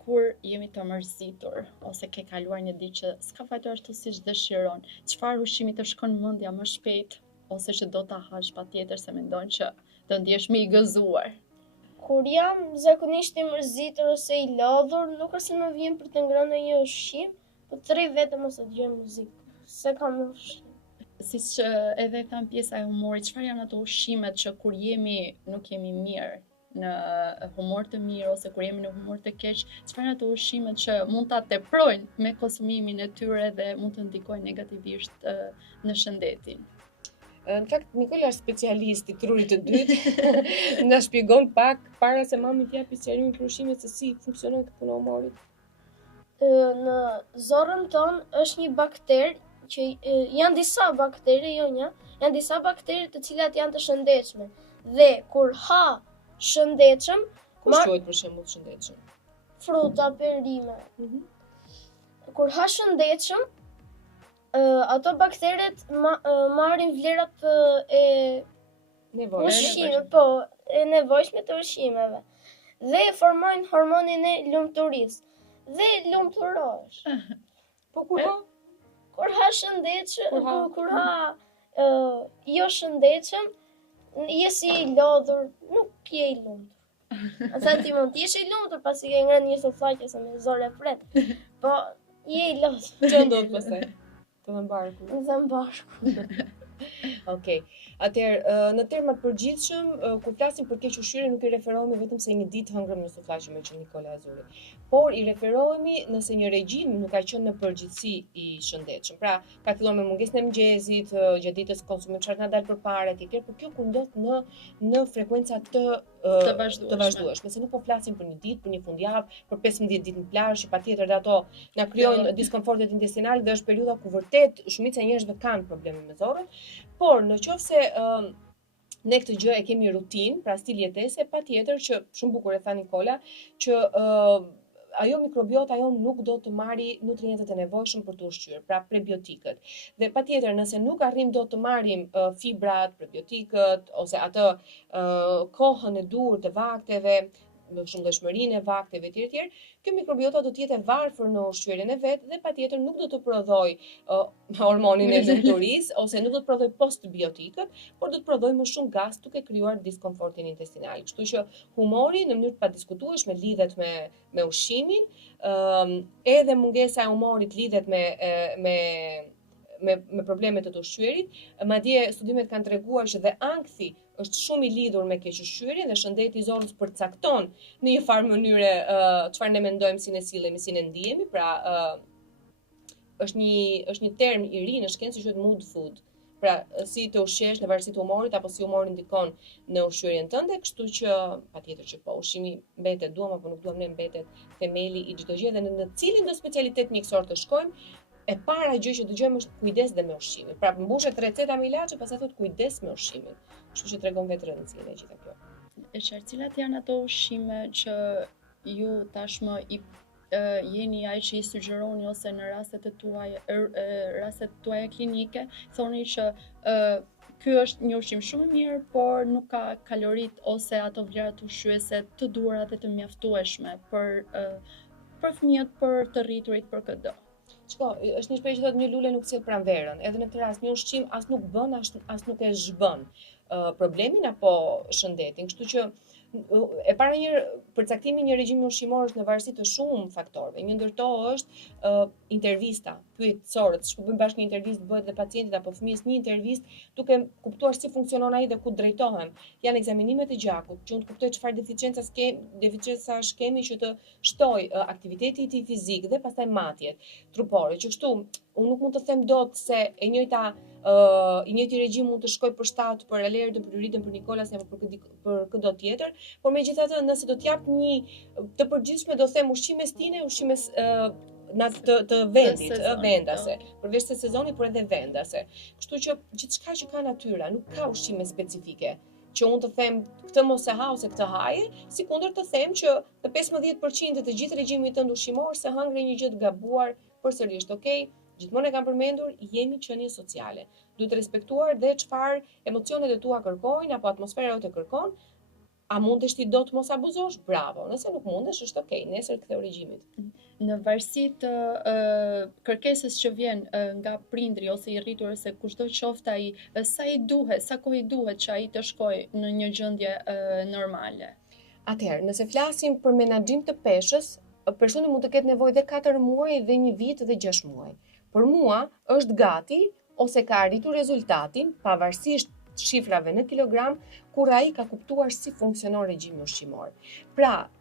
Kur jemi të mërzitur ose ke kaluar një ditë që s'ka vajtur ashtu siç dëshiron, çfarë ushqimi të shkon mendja më shpejt ose që do ta hash patjetër se mendon që do ndihesh më i gëzuar? Kur jam zakonisht i mërzitur ose i lodhur, nuk është se më vjen për të ngrënë ndonjë ushqim, po të rri vetëm ose të dëgjoj muzikë. Se kam ushqim. Siç edhe tham pjesa e humorit, çfarë janë ato ushqimet që kur nuk jemi mirë në humor të mirë ose kur jemi në humor të keq, çfarë janë ato ushqimet që mund ta teprojnë me konsumimin e tyre dhe mund të ndikojnë negativisht në shëndetin? Në fakt, Nikola është specialist i trurit të dytë, na shpjegon pak para se mami të japi sqarimin për ushqimet se si funksionon këtë punë humorit. Në zorrën tonë është një bakter që janë disa bakteri, jo një, janë disa bakteri të cilat janë të shëndetshme. Dhe kur ha shëndetshëm, Kush quhet për shembull shëndetshëm? Fruta, perime. Kur ha shëndetshëm, ato bakteret marrin vlerat e ushqimeve, e nevojshme të ushqimeve dhe formojnë hormonin e lumturisë dhe lumturohesh. Po kur ha? Kur ha shëndetshëm, kur ha jo shëndetshëm, je si i lodhur, nuk je i lumtur. Asa ti mund t'jesh i lumtur pasi ke ngrënë një suflaqe ose me zor e fret, po je i lodhur. Ço ndodh pastaj? Të mbarku. Dhe mbarku. Okej. Atëherë, në terma të përgjithshëm, kur flasim për keq ushqyerje nuk i referohemi vetëm se një ditë hëngrëm një suflaqe me që Nikola Azuri, por i referohemi nëse një regjim nuk ka qenë në përgjithësi i shëndetshëm. Pra, ka filluar me mungesën e mëngjesit, gjatë ditës konsumon çfarë na dal përpara etj. Por kjo kur ndodh në frekuenca të vazhdueshme, se nuk po flasim për një ditë, për një fundjavë, për 15 ditë në plazh, që patjetër dhe ato na krijojnë diskomfortet intestinale dhe është periudha ku vërtet shumica e njerëzve kanë probleme me zorrën, por nëse ne këtë gjë e kemi rutinë, pra stil jetese, patjetër që shumë bukur e tha Nikola, që ajo mikrobiota jonë nuk do të marri nutrientet e nevojshëm për të ushqyer, pra prebiotikët. Dhe patjetër nëse nuk arrim do të marrim fibrat, prebiotikët ose atë kohën e dur të vakteve, shëndetshmërinë e vakteve etj. Kjo mikrobiota do të jetë e varfër në ushqyerjen e vet dhe patjetër nuk do të prodhoj hormonin e lumturisë ose nuk do të prodhoj postbiotikët, por do të prodhoj më shumë gaz duke krijuar diskomfortin intestinal. Kështu që humori në mënyrë të padiskutueshme lidhet me ushqimin, edhe mungesa e humorit lidhet me problemet të ushqyerit. Madje studimet kanë treguar që dhe ankthi është shumë i lidhur me keq ushqyerjen dhe shëndeti i zorrës përcakton në një farë mënyre çfarë ne mendojmë si ne sillemi, si ne ndihemi, pra është një term i ri në shkencë që quhet mood food. Pra si të ushqesh në varësi të humorit apo si humori ndikon në ushqyerjen tënde, kështu që patjetër që po ushqimi mbetet, duam apo nuk duam ne, mbetet themeli i çdo gjë dhe në cilin do specialitet mjekësor të shkojmë, e para gjë që dëgjojmë është kujdes dhe me ushqimin. Pra mbushet receta me ilaçe, pastaj thotë kujdes me ushqimin. Kështu që tregon vetë rëndësinë e gjitha kjo. E qartë, cilat janë ato ushqime që ju tashmë jeni ai që i sugjeroni ose në rastet tuaja klinike, thoni që ky është një ushqim shumë i mirë, por nuk ka kalorit ose ato vlerat ushqyese të duhura dhe të mjaftueshme për fëmijët, për të rriturit, për çdo. Shko, është një shprehje që thotë një lule nuk sjell pranverën. Edhe në këtë rast një ushqim as nuk bën, as nuk e zhbën problemin apo shëndetin. Kështu që e para një përcaktimi një regjimi ushqimor është në varësi të shumë faktorëve. Një ndër to është intervista, pyetësorët, siç po bëjmë bashkë një intervistë bëhet dhe pacientit apo fëmijës një intervistë duke kuptuar si funksionon ai dhe ku drejtohem. Janë ekzamenimet e gjakut, që unë të kuptoj çfarë deficiencash kemi që të shtoj aktiviteti i tij fizik dhe pastaj matjet trupore. Që kështu unë nuk mund të them dot se e njëjta i njëjti regjim mund të shkojë për shtat, për alergjen, për uritën, për Nikolas apo për këdo tjetër, por megjithatë nëse do të jap një të përgjithshme, do them ushqim mestine, ushqim të vendit, vendase, përveç se sezonit, por edhe vendase. Kështu që gjithçka që ka natyra, nuk ka ushqime specifike që unë të them këtë mos e ha ose këtë haje, sikundër të them që të 15% të gjithë regjimit tënd ushqimor se hëngre një gjë të gabuar, përsërisht, okay? Gjithmonë e kam përmendur, jemi qenie sociale. Duhet të respektuar dhe çfarë emocionet e tua kërkojnë apo atmosfera jote kërkon. A mundesh ti do të mos abuzosh? Bravo. Nëse nuk mundesh, është okay, nesër ktheu regjimit. Në varësi të kërkesës që vjen nga prindri ose i rritur ose kushdo qoftë ai, sa kohë i duhet që ai të shkojë në një gjendje normale. Atëherë, nëse flasim për menaxhim të peshës, personi mund të ketë nevojë dhe 4 muaj dhe 1 vit dhe 6 muaj. Për mua është gati ose ka arritur rezultatin pavarësisht shifrave në kilogram, kur ai ka kuptuar si funksionon regjimi ushqimor. Pra,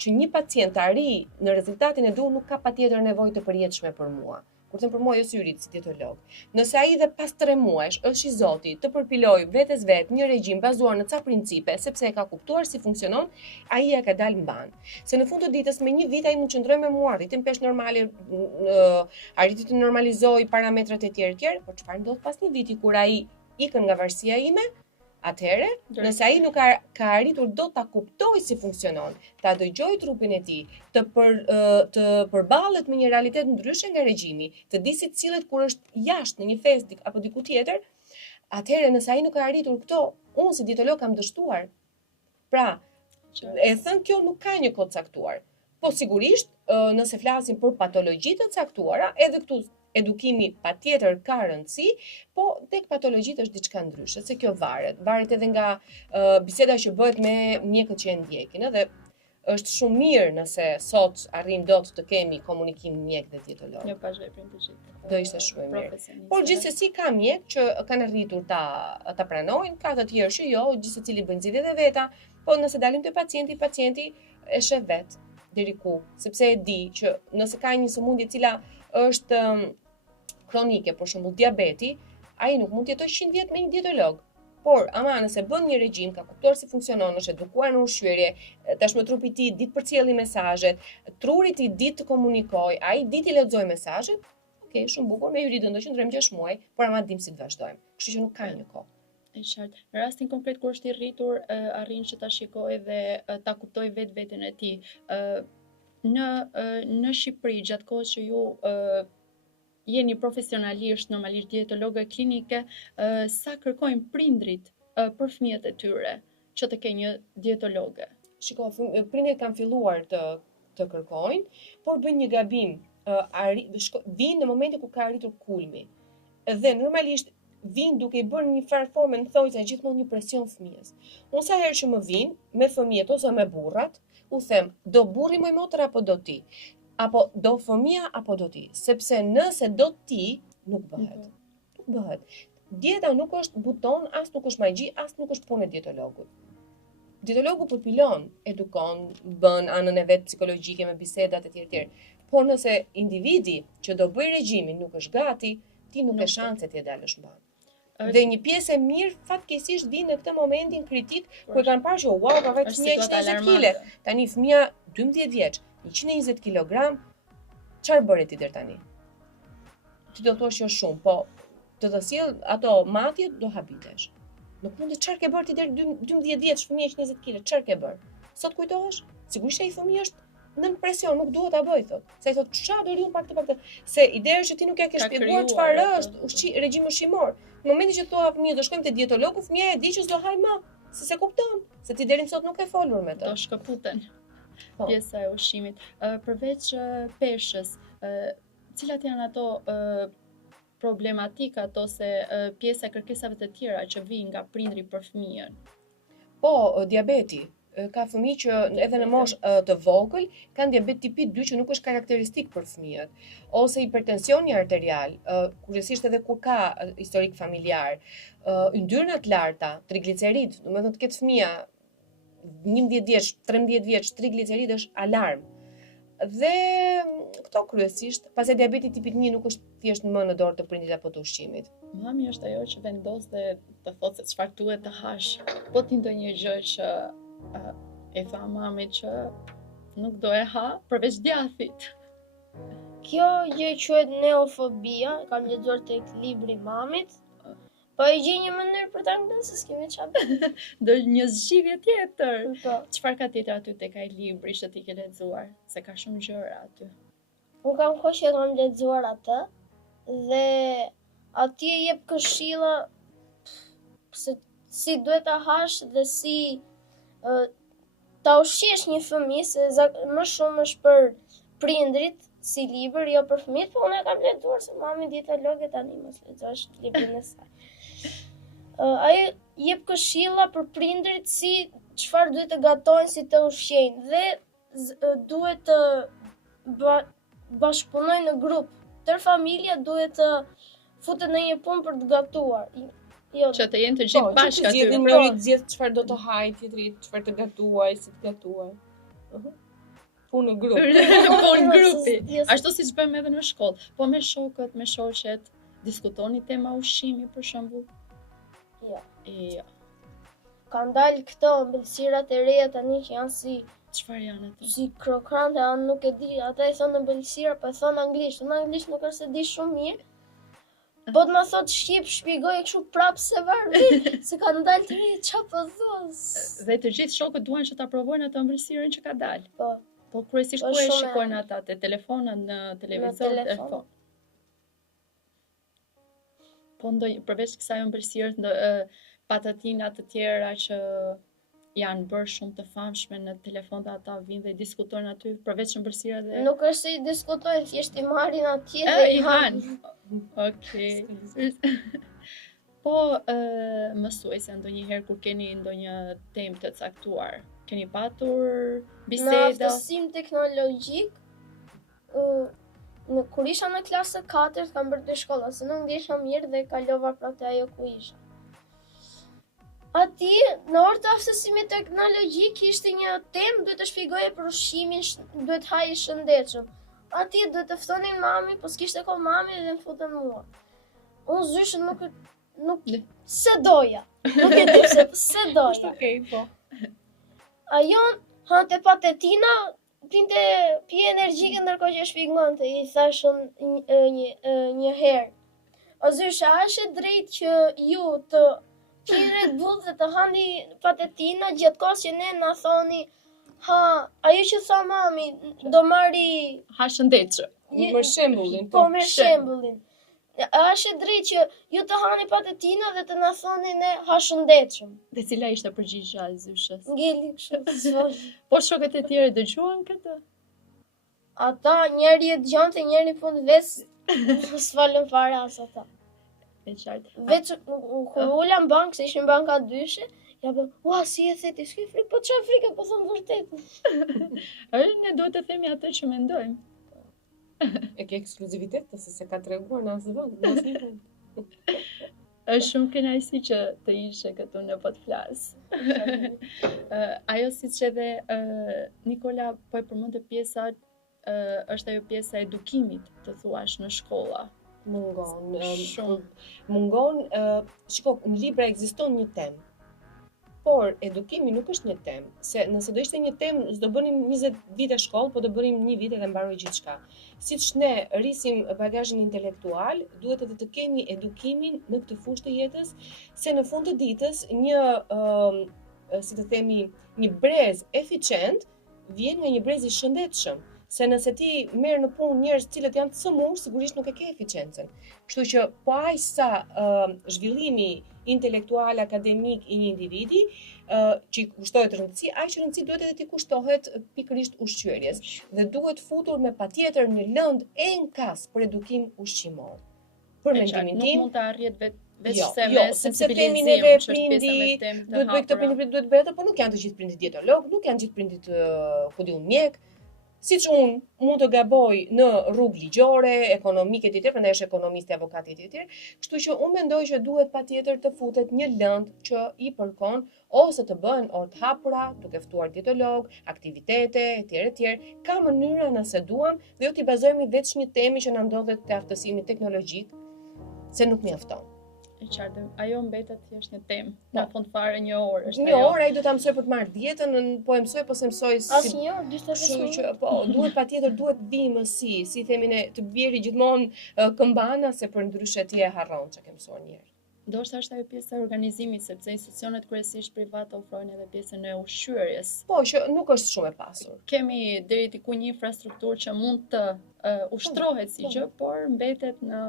që një pacient të arrijë në rezultatin e duhur nuk ka patjetër nevojë të përjetshme për mua. Kur them për mua, jo si yrit, si dietolog. Nëse ai dhe pas 3 muajsh është i zoti të përpiloj vetes vet një regjim bazuar në ca principe, sepse e ka kuptuar si funksionon, ai ja ka dalë mban. Se në fund të ditës me 1 vit ai mund qëndroj me mua, rritin pesh normale, arriti të normalizoj parametrat e tjerë, por çfarë ndodh pas 1 viti kur ai ikën nga varësia ime? Atëherë, nëse ai nuk ka arritur dot ta kuptoj si funksionon, ta dëgjoj trupin e tij, të përballet me një realitet ndryshe nga regjimi, të di si cilët kur është jashtë në një festë apo diku tjetër, atëherë nëse ai nuk ka arritur këto, unë si dietolog kam dështuar. Pra, e thënë kjo nuk ka një kod caktuar. Po sigurisht, nëse flasim për patologji të caktuara, edhe këtu edukimi patjetër ka rëndësi, po tek patologjitë është diçka ndryshe, se kjo varet edhe nga biseda që bëhet me mjekët që e ndjekin, edhe është shumë mirë nëse sot arrim dot të kemi komunikim mjek dhe dietolog. Jo pa veprim të gjithë. Do ishte shumë mirë. Por gjithsesi ka mjek që kanë arritur ta pranojnë, ka të tjerë që jo, gjithsecili bën zgjidhjet e veta, po nëse dalim te pacienti e sheh vet deri ku, sepse e di që nëse ka një sëmundje e cila është kronike, për shembull diabeti, ai nuk mund të jetojë 100 vjet me një dietolog. Por, ama nëse bën një regjim, ka kuptuar si funksionon, është edukuar në ushqyerje, tashmë trupi i tij ditë përcjelli mesazhet, truri i tij ditë të komunikojë, ai ditë i lexoj mesazhet, okay, shumë bukur, me hyridën do qëndrojmë 6 muaj, por ama dim si të vazhdojmë. Kështu që nuk ka një kohë. E qartë. Në rastin konkret kur është i rritur, arrin që ta shikojë dhe ta kuptojë vetveten e tij. Në Shqipëri, gjatë kohës që ju jeni profesionalisht, normalisht dietologë klinike, sa kërkojnë prindrit për fëmijët e tyre që të kenë një dietologe? Shiko, prindrit kanë filluar të kërkojnë, por bëjnë një gabim. Vinë në momentin ku ka arritur kulmi. Dhe normalisht vinë duke i bërë një farë forme në thojse gjithmonë një presion fëmijës. Unë sa herë që më vinë me fëmijët ose me burrat, u them, do burri më i motër apo do ti? Apo do fëmia apo do ti? Sepse nëse do ti, nuk bëhet. Nuk bëhet. Dieta nuk është buton, as nuk është magji, as nuk është punë e dietologut. Dietologu përpilon, edukon, bën anën e vet psikologjike me bisedat e tjera. Por nëse individi që do bëj regjimin nuk është gati, ti nuk ke shanse të dalësh mban. Dhe një pjesë e mirë fatkeqësisht vjen në këtë momentin kritik ku e kanë parë që wow, ka vetë fëmia 120 kg. Tani fëmia 12 vjeç, 120 kg, çfarë bëre ti deri tani? Ti do thosh jo shumë, po të sjell ato matje do habitesh. Nuk mund të çfarë ke bërë ti deri 12 vjeç, fëmia 120 kg, çfarë ke bërë? Sot kujtohesh? Sigurisht ai fëmia është në presion, nuk duhet ta bëj thot. Se ai thot, çfarë do riun pak të. Se ideja është që ti nuk ja ke shpjeguar çfarë është regjimi ushqimor. Në momentin që thua fëmijë do shkojmë te dietologu, fëmia e di që s'do haj më, se kupton, se ti deri më sot nuk e folur me të. Do shkëputen. Pjesa e ushqimit. Përveç peshës, cilat janë ato problematikat ose pjesa e kërkesave të tjera që vijnë nga prindri për fëmijën? Po, diabeti. Ka fëmijë që edhe në moshë të vogël kanë diabet tipi 2 që nuk është karakteristik për fëmijët, ose hipertensioni arterial, kuriozisht edhe kur ka historik familjar, yndyrna të larta, triglicerid, domethënë të ketë fëmia 11 vjeç, 13 vjeç, triglicerid është alarm. Dhe këto kryesisht, pasi diabeti tipit 1 nuk është thjesht më në dorë të prindit apo të ushqimit. Mami është ajo që vendos dhe të thotë se çfarë duhet të hash. Po ti ndonjë gjë që e tha mami që nuk do e ha përveç djathit. Kjo gjë quhet neofobia, kam lexuar tek libri i mamit. Po e gjej një mënyrë për ta ngrënë se s'kemi çfarë. Do një zgjidhje tjetër. Po. Çfarë ka tjetër aty tek ai libri që ti ke lexuar? Se ka shumë gjëra aty. Unë kam kohë që kam lexuar atë dhe atje jep këshilla se si duhet ta hash dhe si ta ushqesh një fëmijë, se më shumë është për prindrit si libër, jo për fëmijët, po unë e kam lexuar se mami dietologe tani mos lexosh librin e saj. Ai jep këshilla për prindrit si çfarë duhet të gatojnë, si të ushqejnë dhe duhet të bashkëpunojnë në grup. Tër familja duhet të futen në një punë për të gatuar. Jo, Që të jenë të gjithë bashkë aty. Zgjedhin njëri të zgjedh çfarë do të hajë, tjetri çfarë të gatuaj, si të gatuaj. Punë në grup. Punë grupi. Jo, Ashtu siç bëjmë edhe në shkollë. Po me shokët, me shoqet, diskutoni tema ushqimi për shembull. Jo. Jo. Kanë dalë këto ëmbëlsirat e reja tani që janë Çfarë janë ato? si krokante, nuk e di, ata i thonë ëmbëlsira, po e thonë anglisht. Unë anglisht nuk është se di shumë mirë. Po të më thotë shqip, shpjegoj kështu prapë se varri, se kanë dalë të reja, çfarë po thos. Dhe të gjithë shokët duan që ta provojnë atë ëmbëlsirën që ka dalë. Po, Po kryesisht Po ku e shumë shikojnë e- ata te telefonat, në televizor, telefon. po. Po ndonjë përveç kësaj ëmbëlsirës, patatina të tjera që janë bërë shumë të famshme në telefon dhe ata vinë dhe diskutojnë aty përveç ëmbëlsira dhe nuk është se i diskutojnë, thjesht i marrin atje E, dhe i hanë. Okej. Po mësuese ndonjëherë kur keni ndonjë temë të caktuar, keni patur Në biseda? aftësim teknologjik, kur isha në klasë 4 kam bërë 2 shkolla, se nuk ndjesha mirë dhe kalova prapë te ajo ku isha. Ati, në orë të aftësimit teknologjik ishte një temë, duhet të shpjegoje për ushqimin, duhet haji shëndetshëm. Ati duhet të ftonin mami, po s'kishte kohë mami dhe më futën mua. Unë zyshën nuk se doja. Nuk e di pse, se doja. Okej, po. Ajo hante patetina, pinte pije energjike ndërkohë që shpjegonte, i thash një herë. O zysha, a është e drejtë që ju të pini Red Bull dhe të hani patetina gjatë kohës që ne na thoni, ha, ajo që tha mami, do marri Ha shëndetshëm. Më shembullin, po me shembullin. A është e drejtë që ju të hani patetina dhe të na thoni ne ha shëndetshëm. Dhe cila ishte përgjigjja e zyshës? Ngeli kështu. Po shokët e tjerë dëgjuan këtë? Ata njeri e dëgjonte, njeri punë veç s'falën fare as ata. E qartë. Veç kur ula në bankë, se ishin banka dyshe, ja po, ua, si e theti, s'ke frikë, po çfarë frikë, po thon vërtetën. Ne duhet të themi atë që mendojmë. E ke ekskluzivitet, se se ka treguar në asnjë vend, në asnjë vend. Është shumë kënaqësi që të ishe këtu në podcast. Ajo siç edhe Nikola po e përmendë pjesa, është ajo pjesa e edukimit, të thuash në shkolla. Mungon. Shumë. Mungon, shiko, në libra ekziston një temë. Por edukimi nuk është një temë, se nëse do ishte një temë, s'do bënim 20 vite shkollë, po do bënim 1 vit dhe mbaroj gjithçka. Siç ne rrisim bagazhin intelektual, duhet edhe të kemi edukimin në këtë fushë të jetës, se në fund të ditës si të themi, një brez eficient vjen nga një brez i shëndetshëm. Se nëse ti merr në punë njerëz të cilët janë të sëmurë, sigurisht nuk e ke eficiencën. Kështu që po aq sa zhvillimi intelektual, akademik i një individi, që i kushtohet rëndësi, aq rëndësi duhet edhe t'i kushtohet pikërisht ushqyerjes. Dhe duhet futur me patjetër një lëndë enkas për edukim ushqimor. Për mendimin tim, nuk mund të arrihet veç jo, se jo, me sepse themi sensibilizim, neve që është pjesa prindi, me temë duhet bëj këtë prindi, duhet bëj atë, por nuk janë të gjithë prindit dietolog, nuk janë gjithë prindit ku diun mjek. Siç unë mund të gaboj në rrugë ligjore, ekonomike etj, prandaj është ekonomist, avokat etj. Kështu që unë mendoj që duhet patjetër të futet një lëndë që i përkon ose të bëhen orë të hapura, duke ftuar dietolog, aktivitete etj. Ka mënyra nëse duam dhe jo t'i bazojmë vetëm një temi që na ndodhet te aftësimi teknologjik, se nuk mjafton. E qartë, ajo mbetet thjesht një temë. Në fund fare një orë është Një orë ai do ta mësoj për të marrë dietën, po e mësoj, po se mësoj Asnjë orë, 45 Kështu minuta. që po, duhet patjetër duhet bimësi, si themi ne, të bjeri gjithmonë këmbana se për ndryshe ti e harron çka ke mësuar një herë. Ndoshta është ajo pjesa e organizimit, sepse institucionet kryesisht private ofrojnë edhe pjesën e ushqyerjes. Po, që nuk është shumë e pasur. Kemi deri diku një infrastrukturë që mund të ushtrohet si gjë, por mbetet në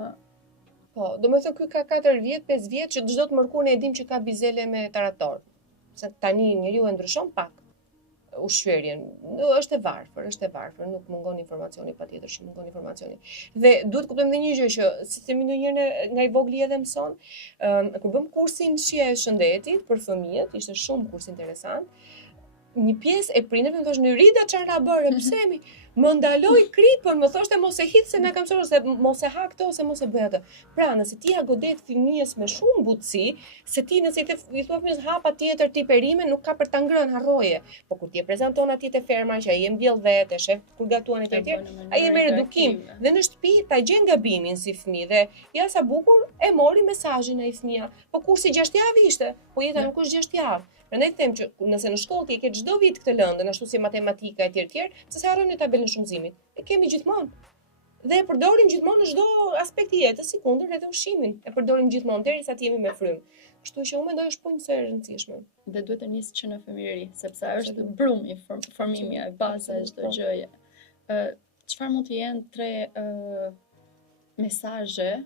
Po, do më thënë ky ka 4 vjet, 5 vjet që çdo të mërkur ne e dim që ka bizele me tarator. Se tani njeriu e ndryshon pak ushqyerjen. Është e varfër, nuk mungon informacioni, patjetër që mungon informacioni. Dhe duhet kuptojmë edhe një gjë që si themi ndonjëherë nga i vogli edhe mëson, kur bëm kursin shije e shëndetit për fëmijët, ishte shumë kurs interesant. Një pjesë e prindërve më thoshte Nyrida çfarë bëre, pse mi më ndaloi kripën, më thoshte mos e hidh se na kam thënë se mos e ha këtë ose mos e bëj atë. Pra, nëse ti ja godet fëmijës me shumë butësi, se ti nëse i thua fëmijës ha patjetër ti perime, nuk ka për ta ngrënë, harroje. Po kur ti e prezanton atij te ferma që ai e mbjell vetë, e shef kur gatuan etj, ai e merr edukim dhe në shtëpi ta gjen gabimin si fëmijë dhe ja sa bukur e mori mesazhin ai fëmia. Po kursi 6 javë ishte, po jeta nuk është 6 javë. Prandaj them që nëse në shkollë ti e ke çdo vit këtë lëndën, ashtu si matematika etj, pse sa harroni tabelën e shumëzimit? E kemi gjithmonë. Dhe e përdorim gjithmonë në çdo aspekt i jetës, si kundër edhe ushqimin. E përdorim gjithmonë derisa të jemi me frymë. Kështu që unë mendoj është punëse e rëndësishme. Dhe duhet të nisë që në fëmijëri, sepse është brumi, formimja, e baza e çdo gjëje. Çfarë mund të jenë 3 mesazhe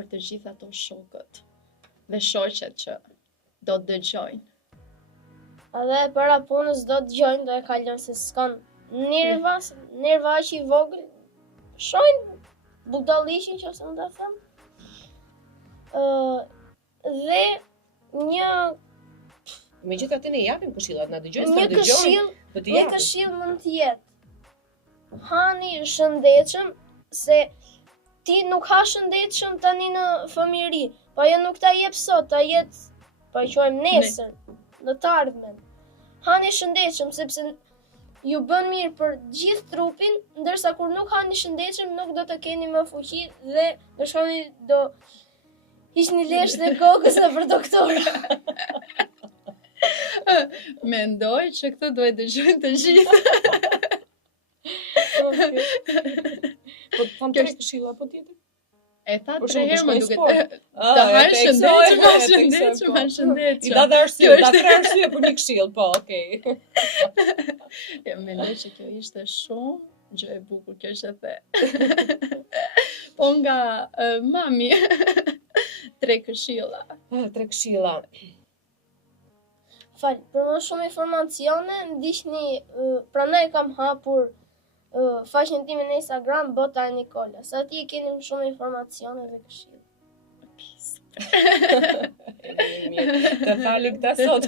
për të gjithë ato shokët dhe shoqet që do të dëgjojnë? Edhe para punës do të dëgjojnë, do e kalojnë se s'kan nerva aq i vogël. Shojnë budallishin që ose mund ta them. Dhe një Megjithatë ne japim këshillat, na dëgjojnë, një s'na dëgjojnë. një këshill mund të jetë. Hani shëndetshëm, se ti nuk ha shëndetshëm tani në fëmijëri, po ajo nuk ta jep sot, ta jet, po e quajmë nesër, në të ardhmen. Hani shëndetshëm sepse ju bën mirë për gjithë trupin, ndërsa kur nuk hani shëndetshëm nuk do të keni më fuqi dhe do shkoni do hiqni lesh dhe kokës për doktora. Mendoj që këtë duhet dëgjojnë të gjithë. Po tham 3 këshilla apo tjetër? E tha Për 3 herë më duket. shkojnë Të hanë shëndetshëm, shëndetshëm. I dha dhe arsye, dha 3 arsye për një këshill, po, okay. Ja, mendoj që kjo ishte shumë gjë e bukur kjo që the. Po nga mami 3 këshilla. 3 këshilla. Fal, për më shumë informacione, ndiqni, prandaj kam hapur faqen time në Instagram Bota e Nikola. Sa ti keni më shumë informacione dhe këshilla. Të fali këta sot.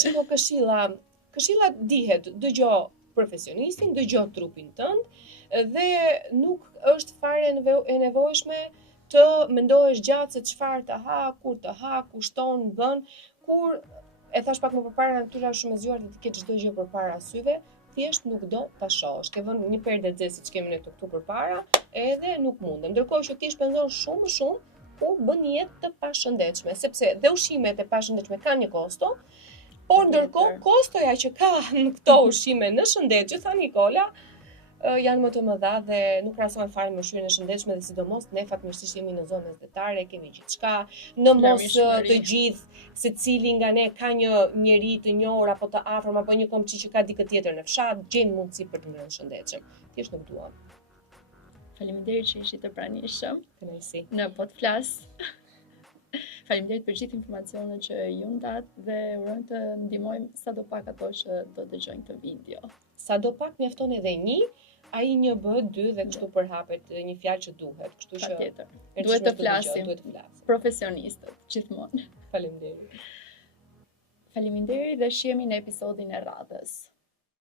Shiko këshilla dihet, dëgjo profesionistin, dëgjo trupin tënd dhe nuk është fare e nevojshme të mendohesh gjatë se çfarë të ha, kur të ha, kushton, bën, kur e thash pak më përpara natyra shumë e zgjuar dhe të ketë çdo gjë përpara syve, thjesht nuk do ta shohësh. Ke vënë një perde xhe siç kemi ne këtu përpara, edhe nuk mundem. Ndërkohë që ti shpenzon shumë kur bën jetë të pashëndetshme, sepse dhe ushqimet e pashëndetshme kanë një kosto, por ndërkohë kostoja që ka në këto ushqime në shëndet, që tha Nikola, janë më të mëdha dhe nuk krahasohen fare me ushqimin e shëndetshme dhe sidomos ne fatmirësisht jemi në zonë mesdhetare, kemi gjithçka, në mos të gjithë secili nga ne ka një njeri të njohur apo të afërm apo një komçi që ka dikë tjetër në fshat, gjen mundësi për të ngrënë shëndetshëm. Thjesht nuk duam. Faleminderit që ishit të pranishëm. Kënaqësi. Në Po të Flas. Faleminderit për gjithë informacionet që ju ndat dhe urojmë të ndihmojmë sadopak ato që do dëgjojnë këtë video. Sadopak mjafton edhe një, ai një bëhet 2 dhe kështu përhapet një fjalë që duhet. Kështu që patjetër. Duhet të flasim. Profesionistët gjithmonë. Faleminderit. Faleminderit dhe shihemi në episodin e radhës.